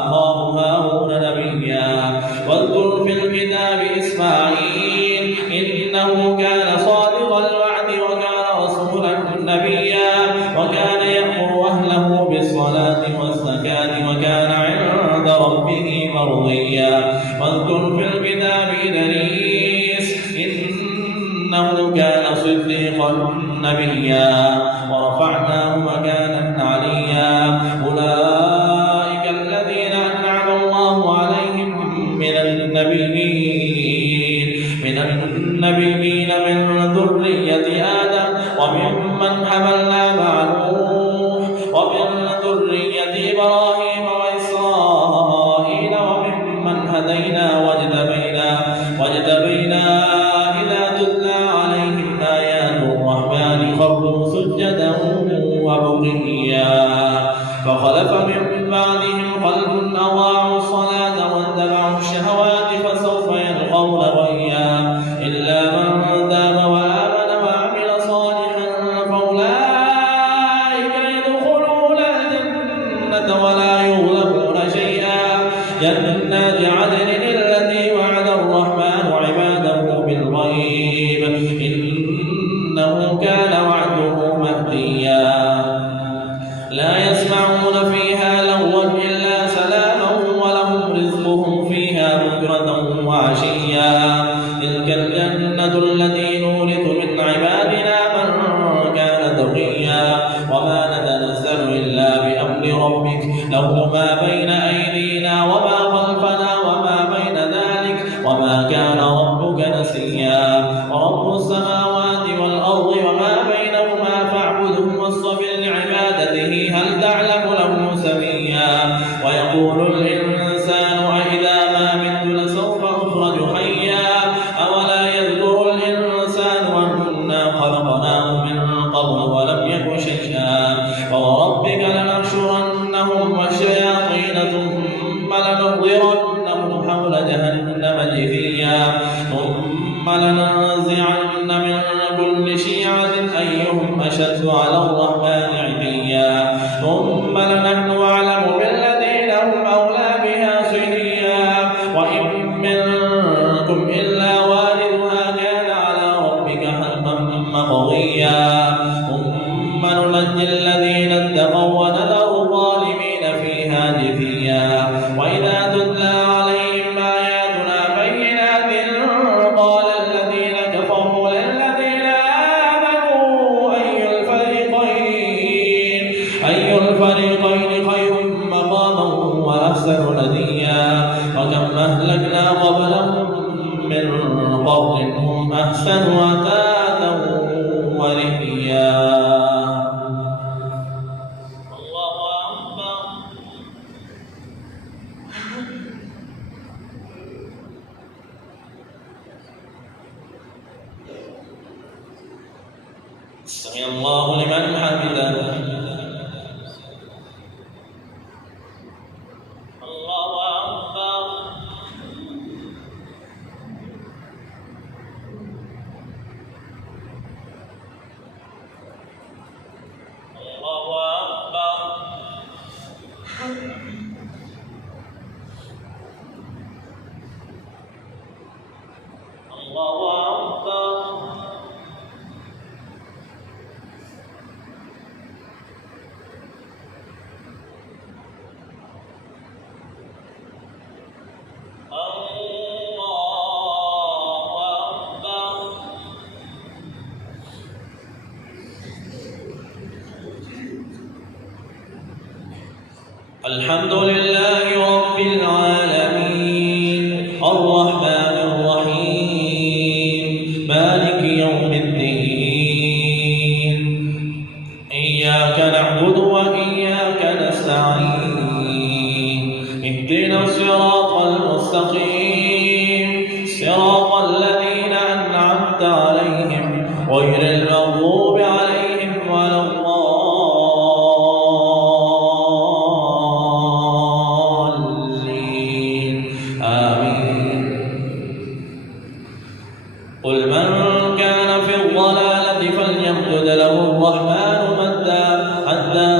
أخاه هارون نبيا واذكر في الكتاب إسماعيل إنه كان صادق الوعد وكان رسولا نبيا وكان يأمر أهله بالصلاة والزكاة وكان عند ربه مرضيا واذكر في الكتاب إدريس إنه كان صديقا نبيا ورفعناه مكانا عليا أولئك الذين أنعم الله عليهم من النبيين من ذرية آدم وممن حملنا مع نوح ومن ذرية إبراهيم وإسرائيل وممن هدينا واجتبينا إذا تتلى عليهم آيات الرحمن خروا سجدا وبكيا فخلف من بعدهم خلف أضاعوا الصلاة واتبعوا الشهوات فسوف يلقون غيا إلا من تاب وآمن وعمل صالحا فأولئك يدخلون الجنة ولا يظلمون شيئا جنات عدن التي وعد الرحمن عباده بالغيب إنه كان وعده مهديا لا يسمعون فيها لغوا إلا سلاما ولهم رزقهم فيها بكرة وعشيا تلك الجنة التي نورث من عبادنا من كان تقيا وما نتنزل إلا بأمر ربك له ما بين أيدينا وما خلفنا وما بين ذلك وما كان ربك نسيا رب السماوات والأرض وما بينهما فاعبده واصطبر لعبادته هل تعلم له سميا ويقول الإنسان أإذا ما مت لسوف أخرج حيا أولا يذكر الإنسان أنا خلقناه من قبل ولم يك شيئا فوربك لنحشرنهم والشياطين ثم لنحضرنهم حول جهنم جثيا ثم لننزعن من كل شيعة أيهم أشد على الرحمن عتيا ثم لنحن أعلم بالذين هم أولى بها صليا وإن منكم إلا واردها كان على ربك حتما مقضيا ثم ننجي الذين اتقوا ونذر الظالمين فيها جثيا وإذا تتلى عليهم آياتنا بينات قال الذين كفروا للذين آمنوا أي الفريقين خير مقاما وأحسن نديا وكم أهلكنا قبلهم من قرن هم أحسن أثاثا ورئيا سمع الله لمن حمده الله أكبر الله أكبر الله أكبر الحمد لله رب العالمين الرحمن الرحيم مالك يوم الدين إياك نعبد وإياك نستعين اهدنا الصراط المستقيم صراط الذين أنعمت عليهم غير المغضوب عليهم ولا قل من كان في الضلالة فليمدد له الرحمن مدا حتى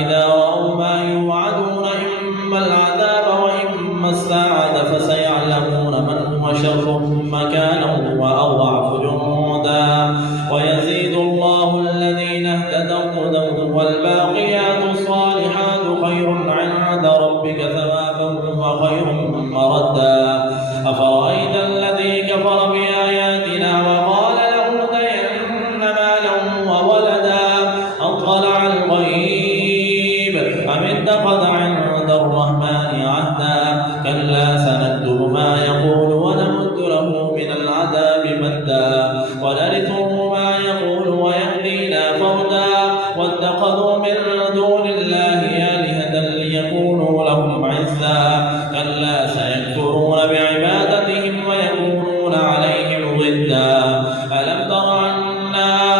إذا رأوا ما يوعدون إما العذاب وإما الساعة فسيعلمون من هو شر مكانا وأضعف جندا ويزيد الله الذين اهتدوا هدى والباقيات الصالحات خير عند ربك ثوابا وخير مردا أفرأيت الذي كفر بآياتنا وقال لأوتين مالا وولدا أطلع الغيب أم اتخذ عند الرحمن عهدا كلا سنكتب ما يقول ونمد له من العذاب مدا ونرثه ما يقول ويهدينا فردا واتخذوا من دون الله آلهة ليكونوا لهم عزا كلا سيكفرون بعبادتهم ويكونون عليهم ضدا ألم تر أنا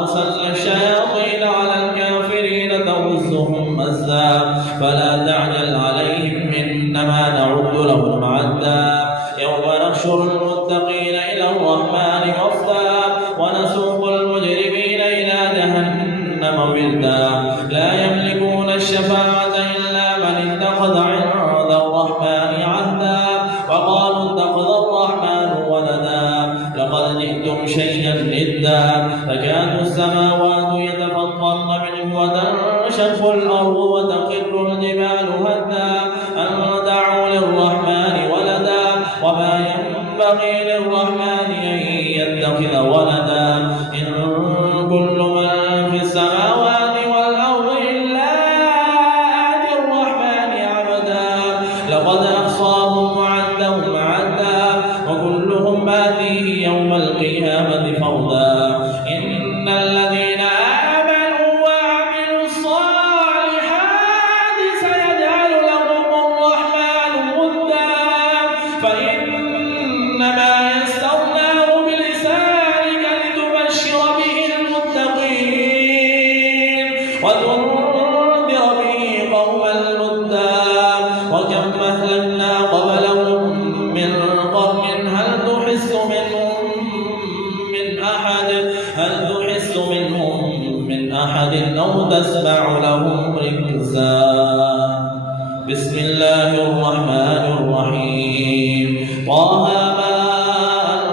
أرسلنا الشياطين على الكافرين تغزهم مزا فلا تعجل عليهم إنما نعد لهم عدا يوم نحشر المتقين إلى الرحمن وفدا ونسوق المجرمين إلى جهنم وردا لا يملكون الشفاعة إلا من اتخذ عند الرحمن عهدا وقالوا اتخذ الرحمن ولدا لقد جئتم شيئا إدا تكاد السماوات يتفطرن منه وتنشق الأرض وتخر الجبال هدا أن دعوا للرحمن ولدا وما ينبغي للرحمن أن يتخذ ولدا إن كل من في السماوات والأرض إلا آتي الرحمن عبدا لقد أحصاهم وعدهم عدا وكلهم آتيه يوم القيامة فردا إن الذين آمنوا وعملوا الصالحات سيجعل لهم الرحمن ودا فإنما يسرناه بلسانك لتبشر به المتقين وتنذر به قوما لدا وكم أهلكنا قبلهم من قرن هل تحس منهم من أحد أو تسمع لهم ركزا بسم الله الرحمن الرحيم طه ما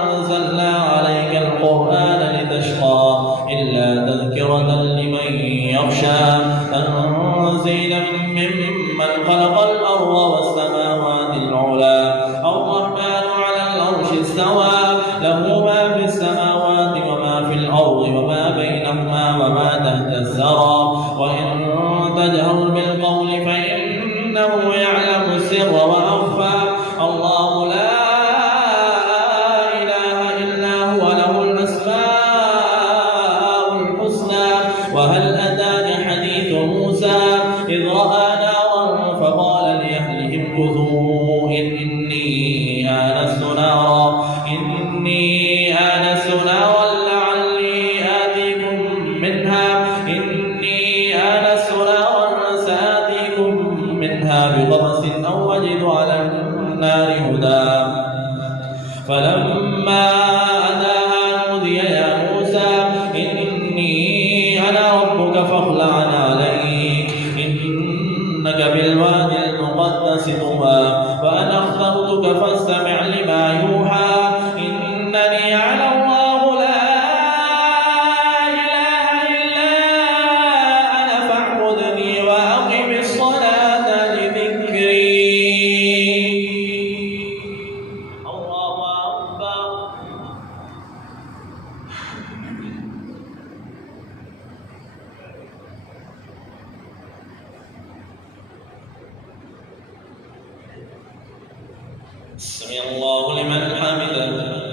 أنزلنا عليك القرآن لتشقى إلا تذكرة لمن يخشى تنزيلا ممن خلق الأرض والسماوات العلى الرحمن على العرش استوى له ما في السماوات وما في الأرض وما بينهما وما تحت الثرى وإن تجهر بالقول فإنه يعلم السر وأخفى الله لا إله إلا هو له الأسماء الحسنى وهل أتاك حديث موسى إذ رأى نارا فقال لأهلهم كثوا إني آنست نارا لعلي سآتيكم منها بقبس أو أجد على النار هدى فلما أتاها نودي يا موسى إني أنا ربك فاخلع عليك إنك بالوادي المقدس طوى وأنا اخترتك فاستمع لما يوحى إنني على الله لا إله إلا أنا فاعبدني وأقم الصلاة لذكري الله أكبر سمع الله لمن حمده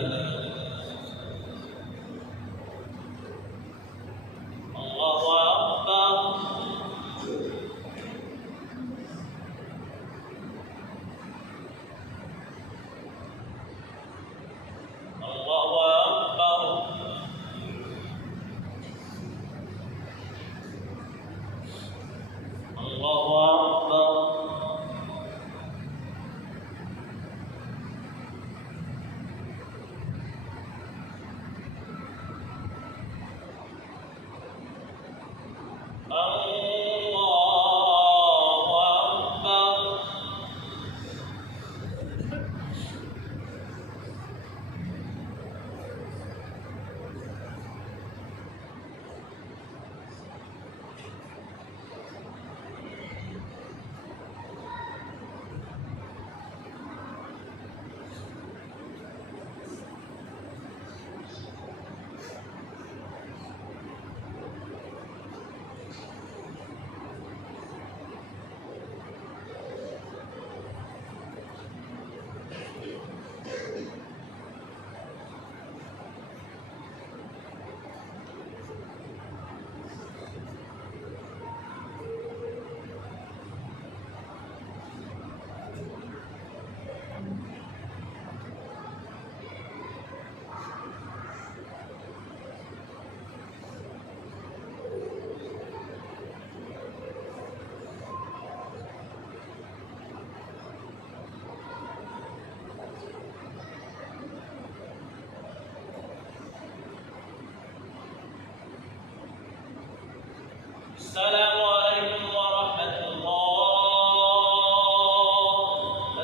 السلام عليكم ورحمة الله.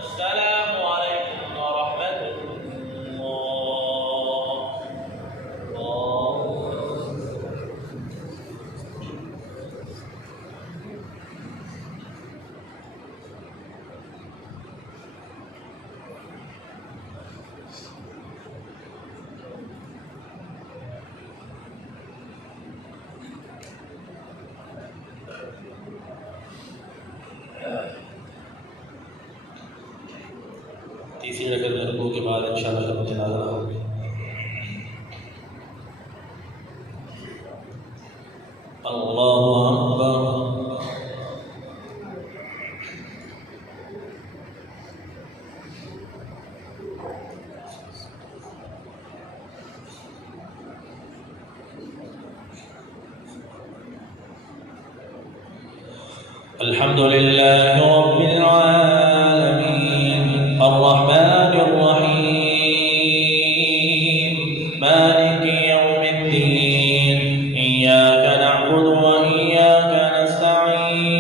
السلام عليكم ورحمة तीसरी रकअत में रुकू के बाद इंशाअल्लाह जब जनाज़ा होगी। अल्लाहु अकबर। अल्हम्दुलिल्लाह रब्बिल आलमीन अर्रहमानिर रहीम मालिकि यौमिद्दीन इय्याका नअबुदु व इय्याका नस्तईन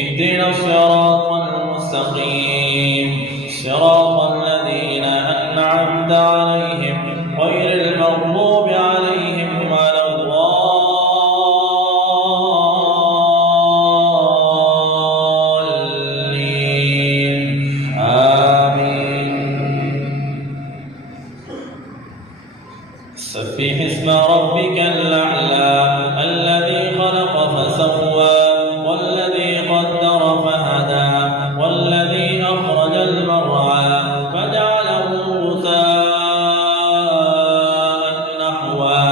इहदिनास सिरातल मुस्तक़ीम सिरातल लज़ीना अन'अमता अलैहिम ग़ैरिल मग़्ज़ूबि अलैहिम سبح اسم ربك الأعلى الذي خلق فسوى والذي قدر فهدى والذي أخرج المرعى فجعله غثاء نحوا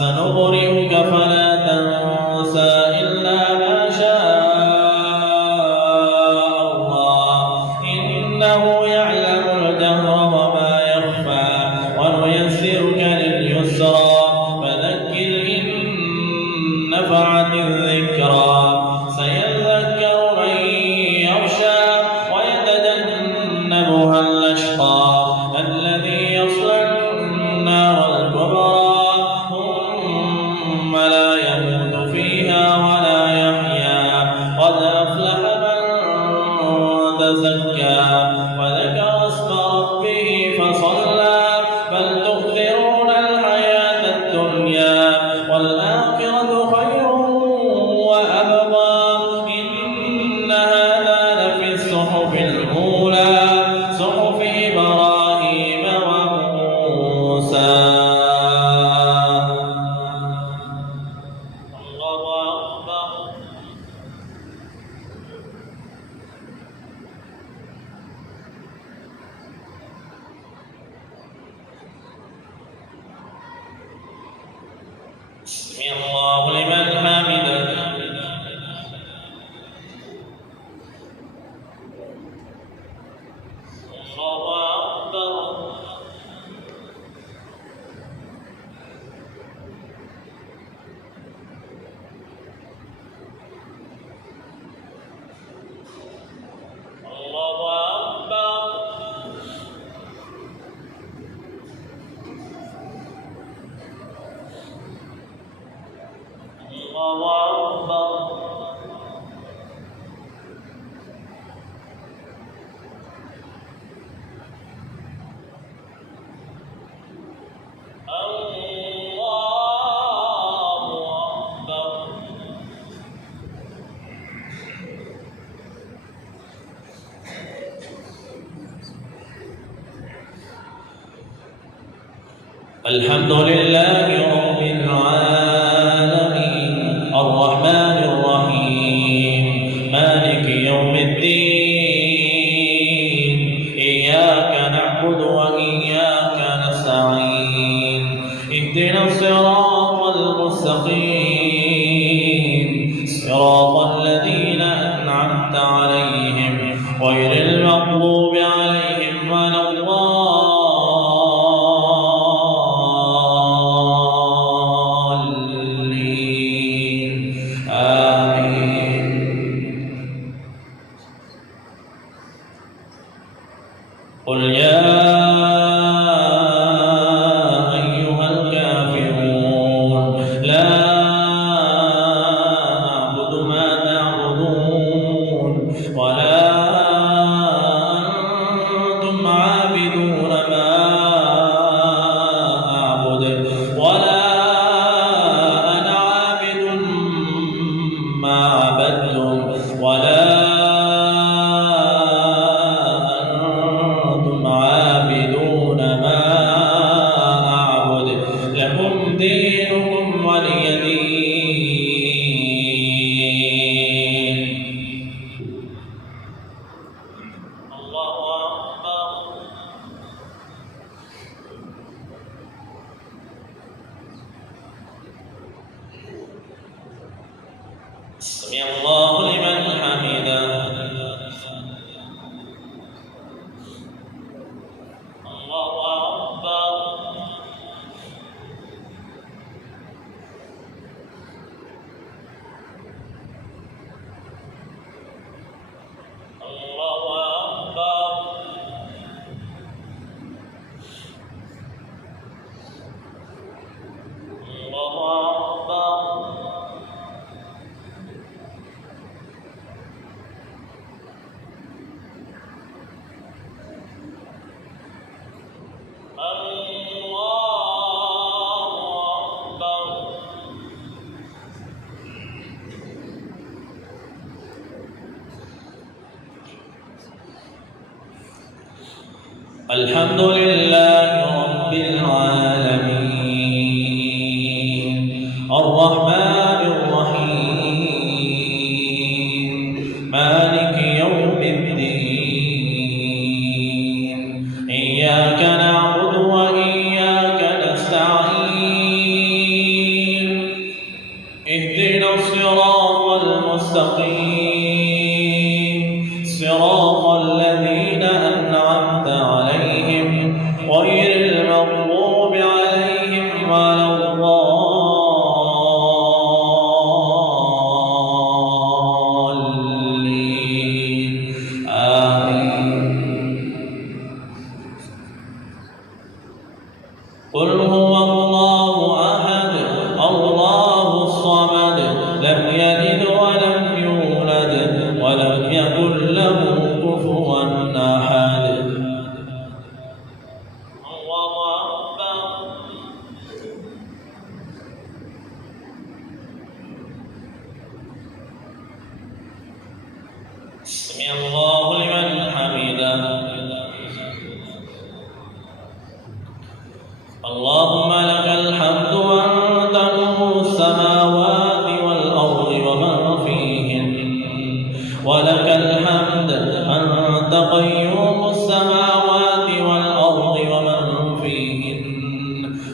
سنقرئك فلا تنسى إلا ما شاء الله إنه يعلم الجهر وما يخفى ونيسرك لليسرى فذكر إن نفعت الذكرى سيذكر من يخشى ويتجنبها الأشقى الذي يصلى النار الكبرى ثم لا يموت فيها ولا يحيا قد أفلح من تزكى وذكر اسم ربه فصلى بل تؤثرون الحياة الدنيا والآخرة خير وأبقى إن هذا لفي الصحف الأولى صحف إبراهيم وموسى. الله أكبر. سمع الله لمن حمده. الله أكبر. الله أكبر. الله أكبر. الحمد لله رب العالمين الرحمن الرحيم مالك يوم الدين إياك نعبد وإياك نستعين اهدنا الصراط المستقيم صراط الذين أنعمت عليهم غير المغضوب عليهم ولا قل يا أيها الكافرون لا عبدتم ولا أنتم عابدون ما أعبد لكم دينكم ولي دين. الله أكبر. سمع الله لمن حمده. الله أكبر. الله أكبر. الله أكبر. الحمد لله رب العالمين الرحمن الرحيم مالك يوم الدين إياك نعبد وإياك نستعين اهدنا الصراط المستقيم صراط الذين أنعمت عليهم غير المغضوب عليهم ولا الضالين آمين. قل هو الله أحد الله الصمد لم يلد ولم يولد ولم يكن له كفوا أحد. الله أكبر. سمع الله لمن حمده. اللهم لك الحمد وأنت نور السماوات والأرض ومن فيهن ولك الحمد أنت قيوم السماوات والأرض ومن فيهن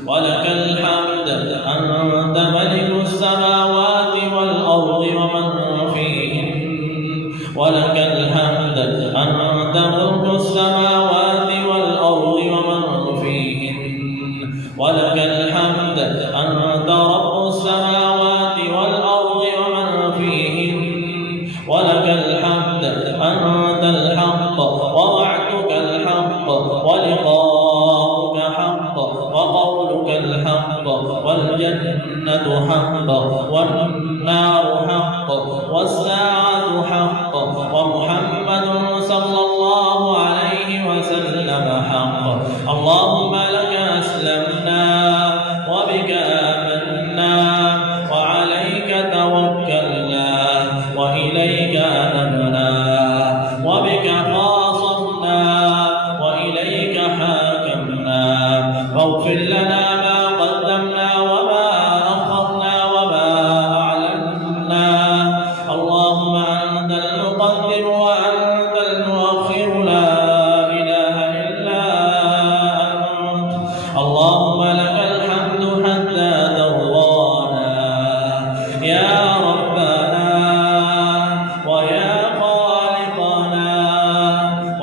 ولك الحمد أنت ملك السماوات والأرض ومن فيهن ولك الحمد أنت ملك السماوات والأرض ومن فيهن ولك الحمد أنت رب السماوات والأرض ومن فيهن ولك الحمد أنت الحق ووعدك الحق ولقاؤك حق وقولك الحق والجنة حق والنار حق والساعة حق ومحمد صلى الله عليه وسلم حق. اللهم لك أسلمنا وبك آمنا وعليك توكلنا وإليك أنبنا وبك خاصمنا وإليك حاكمنا فاغفر لنا ما قدمنا وما أخرنا وما أعلنا. اللهم أنت المقدم وأنت المؤخر لا إله إلا أنت. اللهم لك الحمد حتى ترضانا يا ربنا ويا خالقنا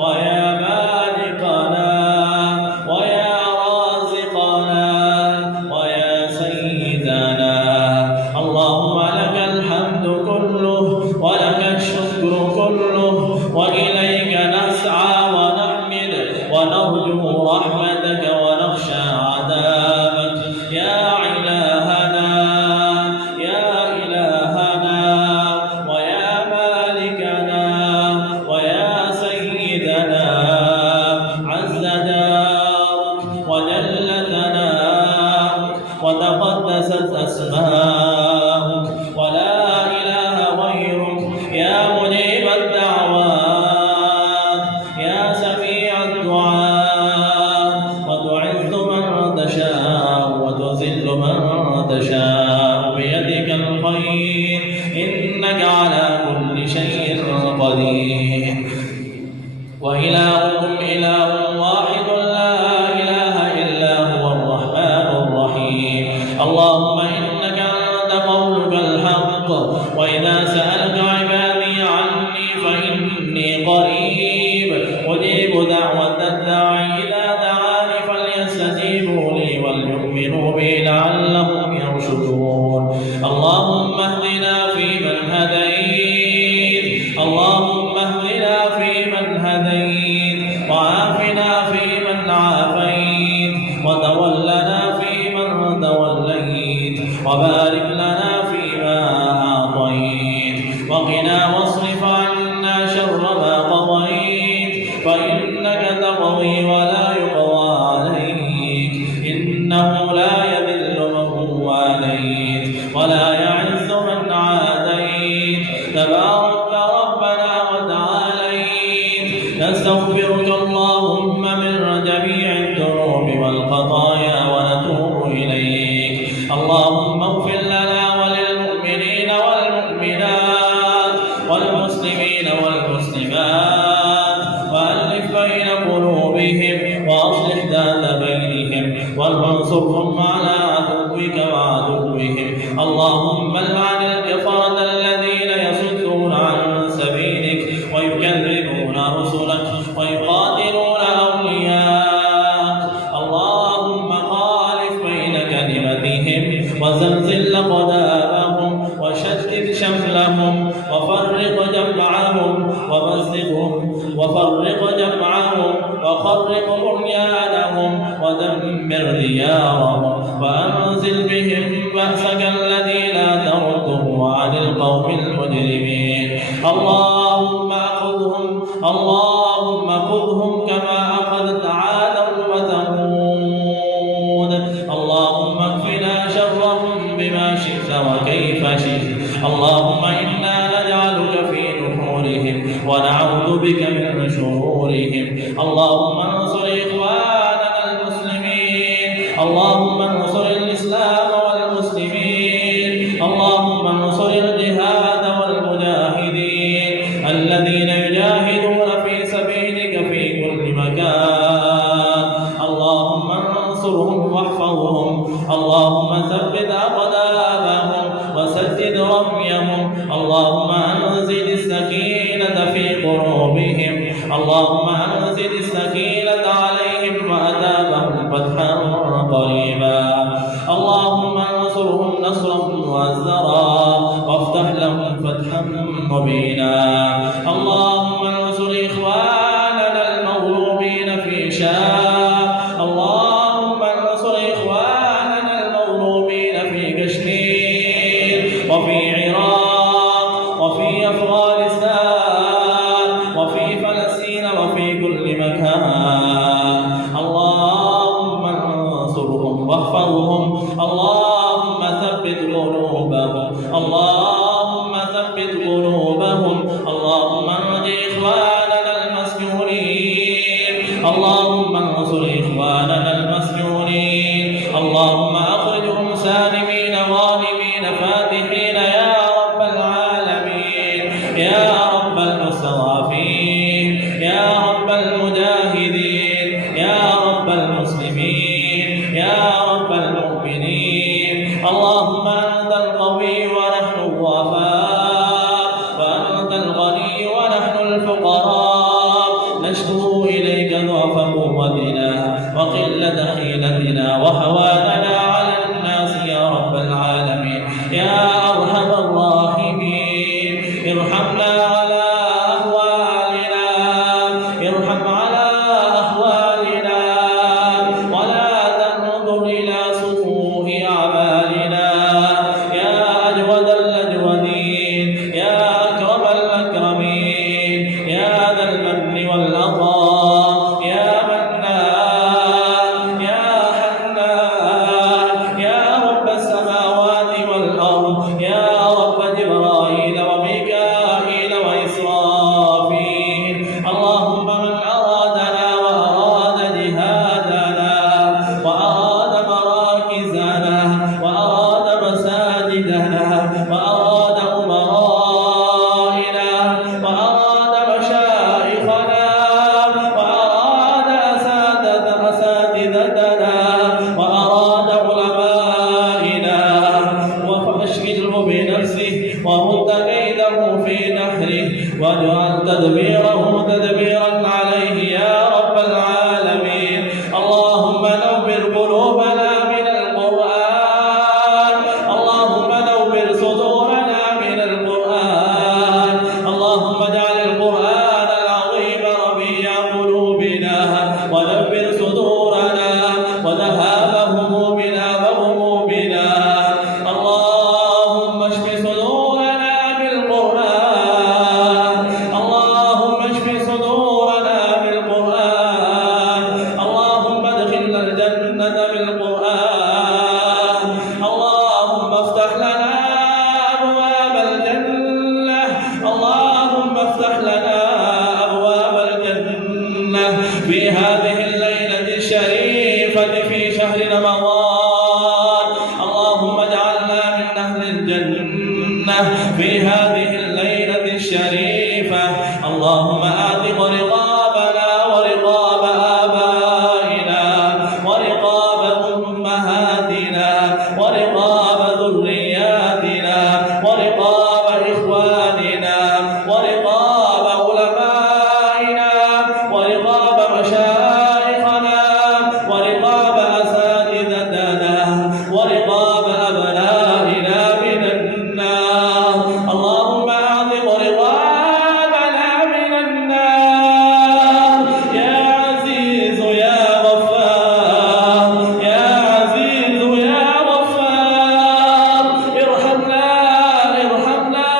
ويا مالكنا ويا رازقنا ويا سيدنا. اللهم لك الحمد كله ولك الشكر كله وإليك نسعى ونحمد ونرجو رحمتك ونخشى عذابك يا إلهنا يا إلهنا ويا مالكنا ويا سيدنا. عز دارك وجل ثناؤك وتقدست أسماؤك ولا إله غيرك إنك على كل شيء قدير. وإلهكم إله واحد لا إله إلا هو الرحمن الرحيم. اللهم إنك أنت قولك الحق، وإذا سألك عبادي عني فإني قريب أجيب دعوة الداعي إذا دعاني فليستجيبوا لي وليؤمنوا بي لعلهم يرشدون. اللهم اهدنا فيمن هديت، اللهم اهدنا فيمن هديت، وعافنا فيمن عافيت، وتولنا فيمن توليت، وبارك لنا فيما أعطيت، وقنا واصرف عنا شر ما قضيت، فإنك تقضي ولا يقضى عليك، إنه لا يذل من واليت ولا يعز من عاديت، تبارك ربنا وتعاليت. نستغفرك اللهم من جميع الذنوب والخطايا ونتوب إليك. اللهم اغفر لنا وللمؤمنين والمؤمنات والمسلمين والمسلمات، وألف بين قلوبهم وأصلح ذات بينهم، وانصرهم على عدوك وعدوهم. اللهم العن الكفرة الذين يصدون عن سبيلك ويكذبون رسلك ويقاتلون أولياءك. اللهم خالف بين كلمتهم وزلزل أقدامهم وشتت شملهم وفرق جمعهم ومزقهم وفرق جمعهم وخرق بنيانهم ودمر ديارهم، وأنزل بهم بأسك الذي لا ترده عن القوم المجرمين. اللهم خذهم كما أخذت عادا وثمود. اللهم اكفنا شرهم بما شئت وكيف شئت. اللهم إنا نجعلك في نحورهم ونعوذ بك من شرورهم. اللهم انصر إخواننا المسلمين، اللهم انصر الإسلام والمسلمين، اللهم انصر الجهاد والمجاهدين الذين يجاهدون في سبيلك في كل مكان. اللهم انصرهم واحفظهم، اللهم ثبت أقدامهم وسدد رميهم. اللهم أنزل السكينة في قلوبهم، اللهم أنزل السكينة عليهم وأثابهم فتحا قريبا. اللهم انصرهم نصرا مؤزرا وافتح لهم فتحا مبينا. اللهم انصر إخواننا المغلوبين في شام، اللهم انصر إخواننا المغلوبين في كشمير وفي عراق وفي أفغانستان وفي فلسطين وفي كل مكان. اللهم انصرهم واحفظهم، اللهم ثبت قلوبهم، اللهم ثبت قلوبهم. اللهم انصر إخواننا المسجونين، اللهم انصر إخواننا المسجونين. اللهم أخرجهم سالمين غانمين فاتحين يا رب العالمين، يا رب المستضعفين، يا رب المجاهدين، يا رب المسلمين، يا رب المؤمنين. اللهم أنت القوي ونحن الضعفاء، وأنت الغني ونحن الفقراء. نشكو إليك ضعف قوتنا وقلة حيلتنا وهواننا على الناس يا رب العالمين، يا أرحم الراحمين. ارحمنا على أهوالنا، ارحم على أهوالنا، ولا تنظر إلى سوء أعمالنا. يا أجود الأجودين، يا أكرم الأكرمين، يا ذا المن والعطاء، يا منان، يا حنان، يا رب السماوات والأرض، يا رب جبرائيل وميكائيل وجعله في نحره واجعل تدبيره تدبيرا عليه يا رب العالمين. اللهم نور قلوبنا من القرآن، اللهم نور صدورنا من القرآن، اللهم اجعل القرآن العظيم ربيع قلوبنا ونور صدورنا وذهاب همومنا وغمومنا. اللهم اشف صدورنا بالقرآن، اللهم اشف صدورنا بالقرآن، اللهم ادخلنا الجنة بالقرآن. اللهم افتح لنا أبواب الجنة، اللهم افتح لنا أبواب الجنة في هذه الليلة الشريفة في شهر رمضان. اللهم اجعلنا من أهل الجنة في هذه الليلة الشريفة. اللهم أعتق رقابنا ورقاب آبائنا ورقاب أمهاتنا ورقاب ذرياتنا ورقاب إخواننا ورقاب علمائنا ورقاب مشايخنا ورقاب أساتذتنا ورقاب أبنائنا من النار. اللهم أعتق رقابنا من النار يا عزيز يا غفار، يا عزيز يا غفار. ارحمنا ارحمنا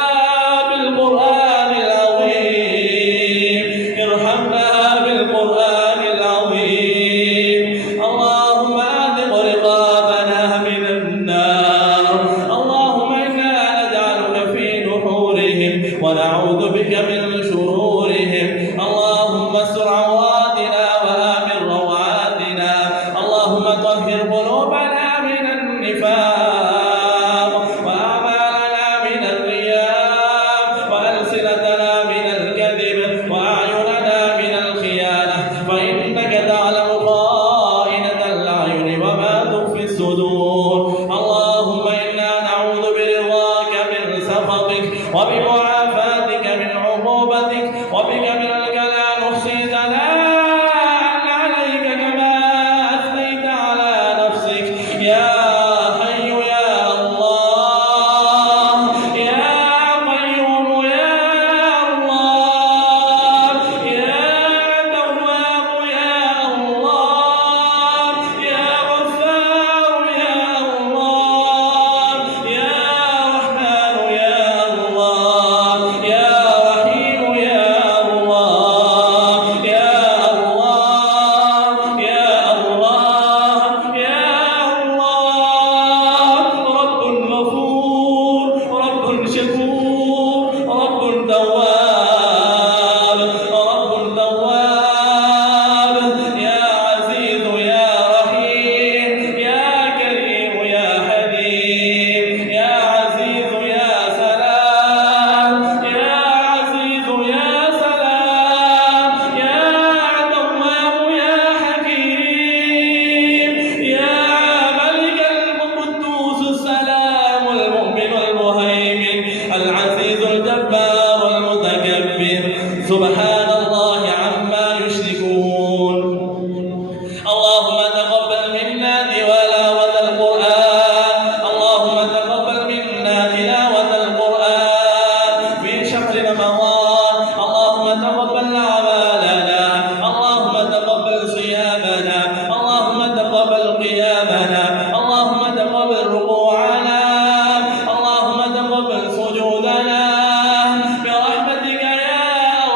بالقرآن العظيم، ارحمنا بالقرآن العظيم. اللهم أعتق رقابنا من النار. اللهم إنا نجعلك في نحورهم ونعوذ بك من شرورهم. اللهم استر عوراتنا وآمن روعاتنا. اللهم طهر قلوبنا من النفاق وأعمالنا من الرياء وألسنتنا من الكذب وأعيننا من الخيانة، فإنك تعلم خائنة الأعين وما تخفي الصدور. اللهم إنا نعوذ برضاك من سخطك وبمعافاتك من عقوبتك وبك منك لا نحصي ثناء عليك كما أثنيت على نفسك. يا حي يا الله، يا قيوم يا الله، يا تواب يا الله، يا غفار يا الله، يا رحمن يا الله، يا رحيم يا الله، يا الله يا الله يا الله. رب غفور، رب شكور، رب تواب، رب تواب. يا عزيز يا رحيم، يا كريم يا حليم، يا عزيز يا سلام، يا عزيز يا سلام، يا تواب يا حكيم، يا ملك القدوس السلام المؤمن المهيمن العزيز الجبار المتكبر. سبحان الله عما يشركون. اللهم تقبل منا تلاوة القرآن، اللهم تقبل منا تلاوة القرآن في شهر رمضان. اللهم تقبل أعمالنا، اللهم تقبل صيامنا، اللهم تقبل قيامنا، اللهم تقبل ركوعنا، اللهم تقبل سجودنا برحمتك يا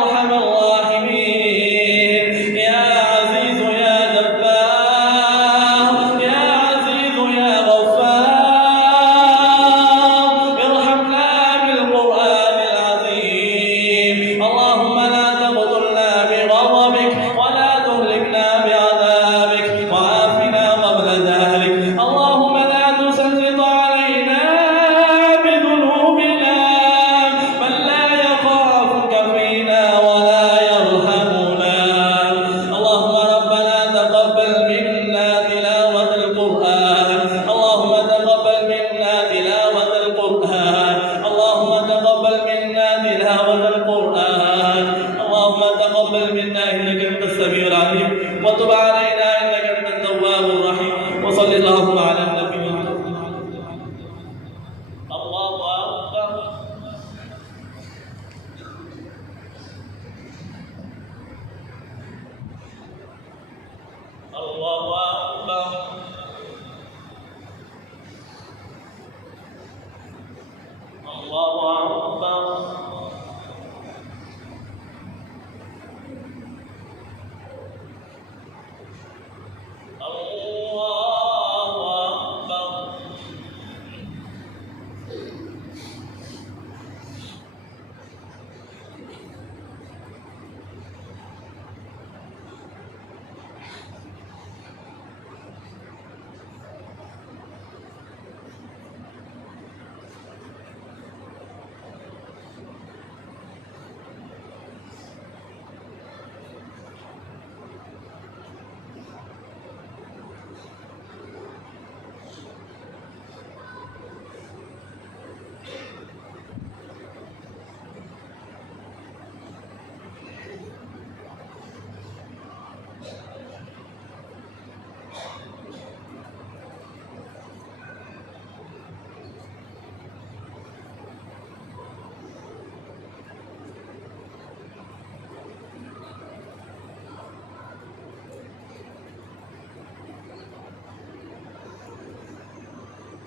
أرحم تلاوة القرآن. اللهم تقبل منا إنك أنت السميع العليم وتب علينا إنك أنت التواب الرحيم. وصل اللهم على النبي. الله أكبر. الله أكبر. الله أكبر.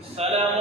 السلام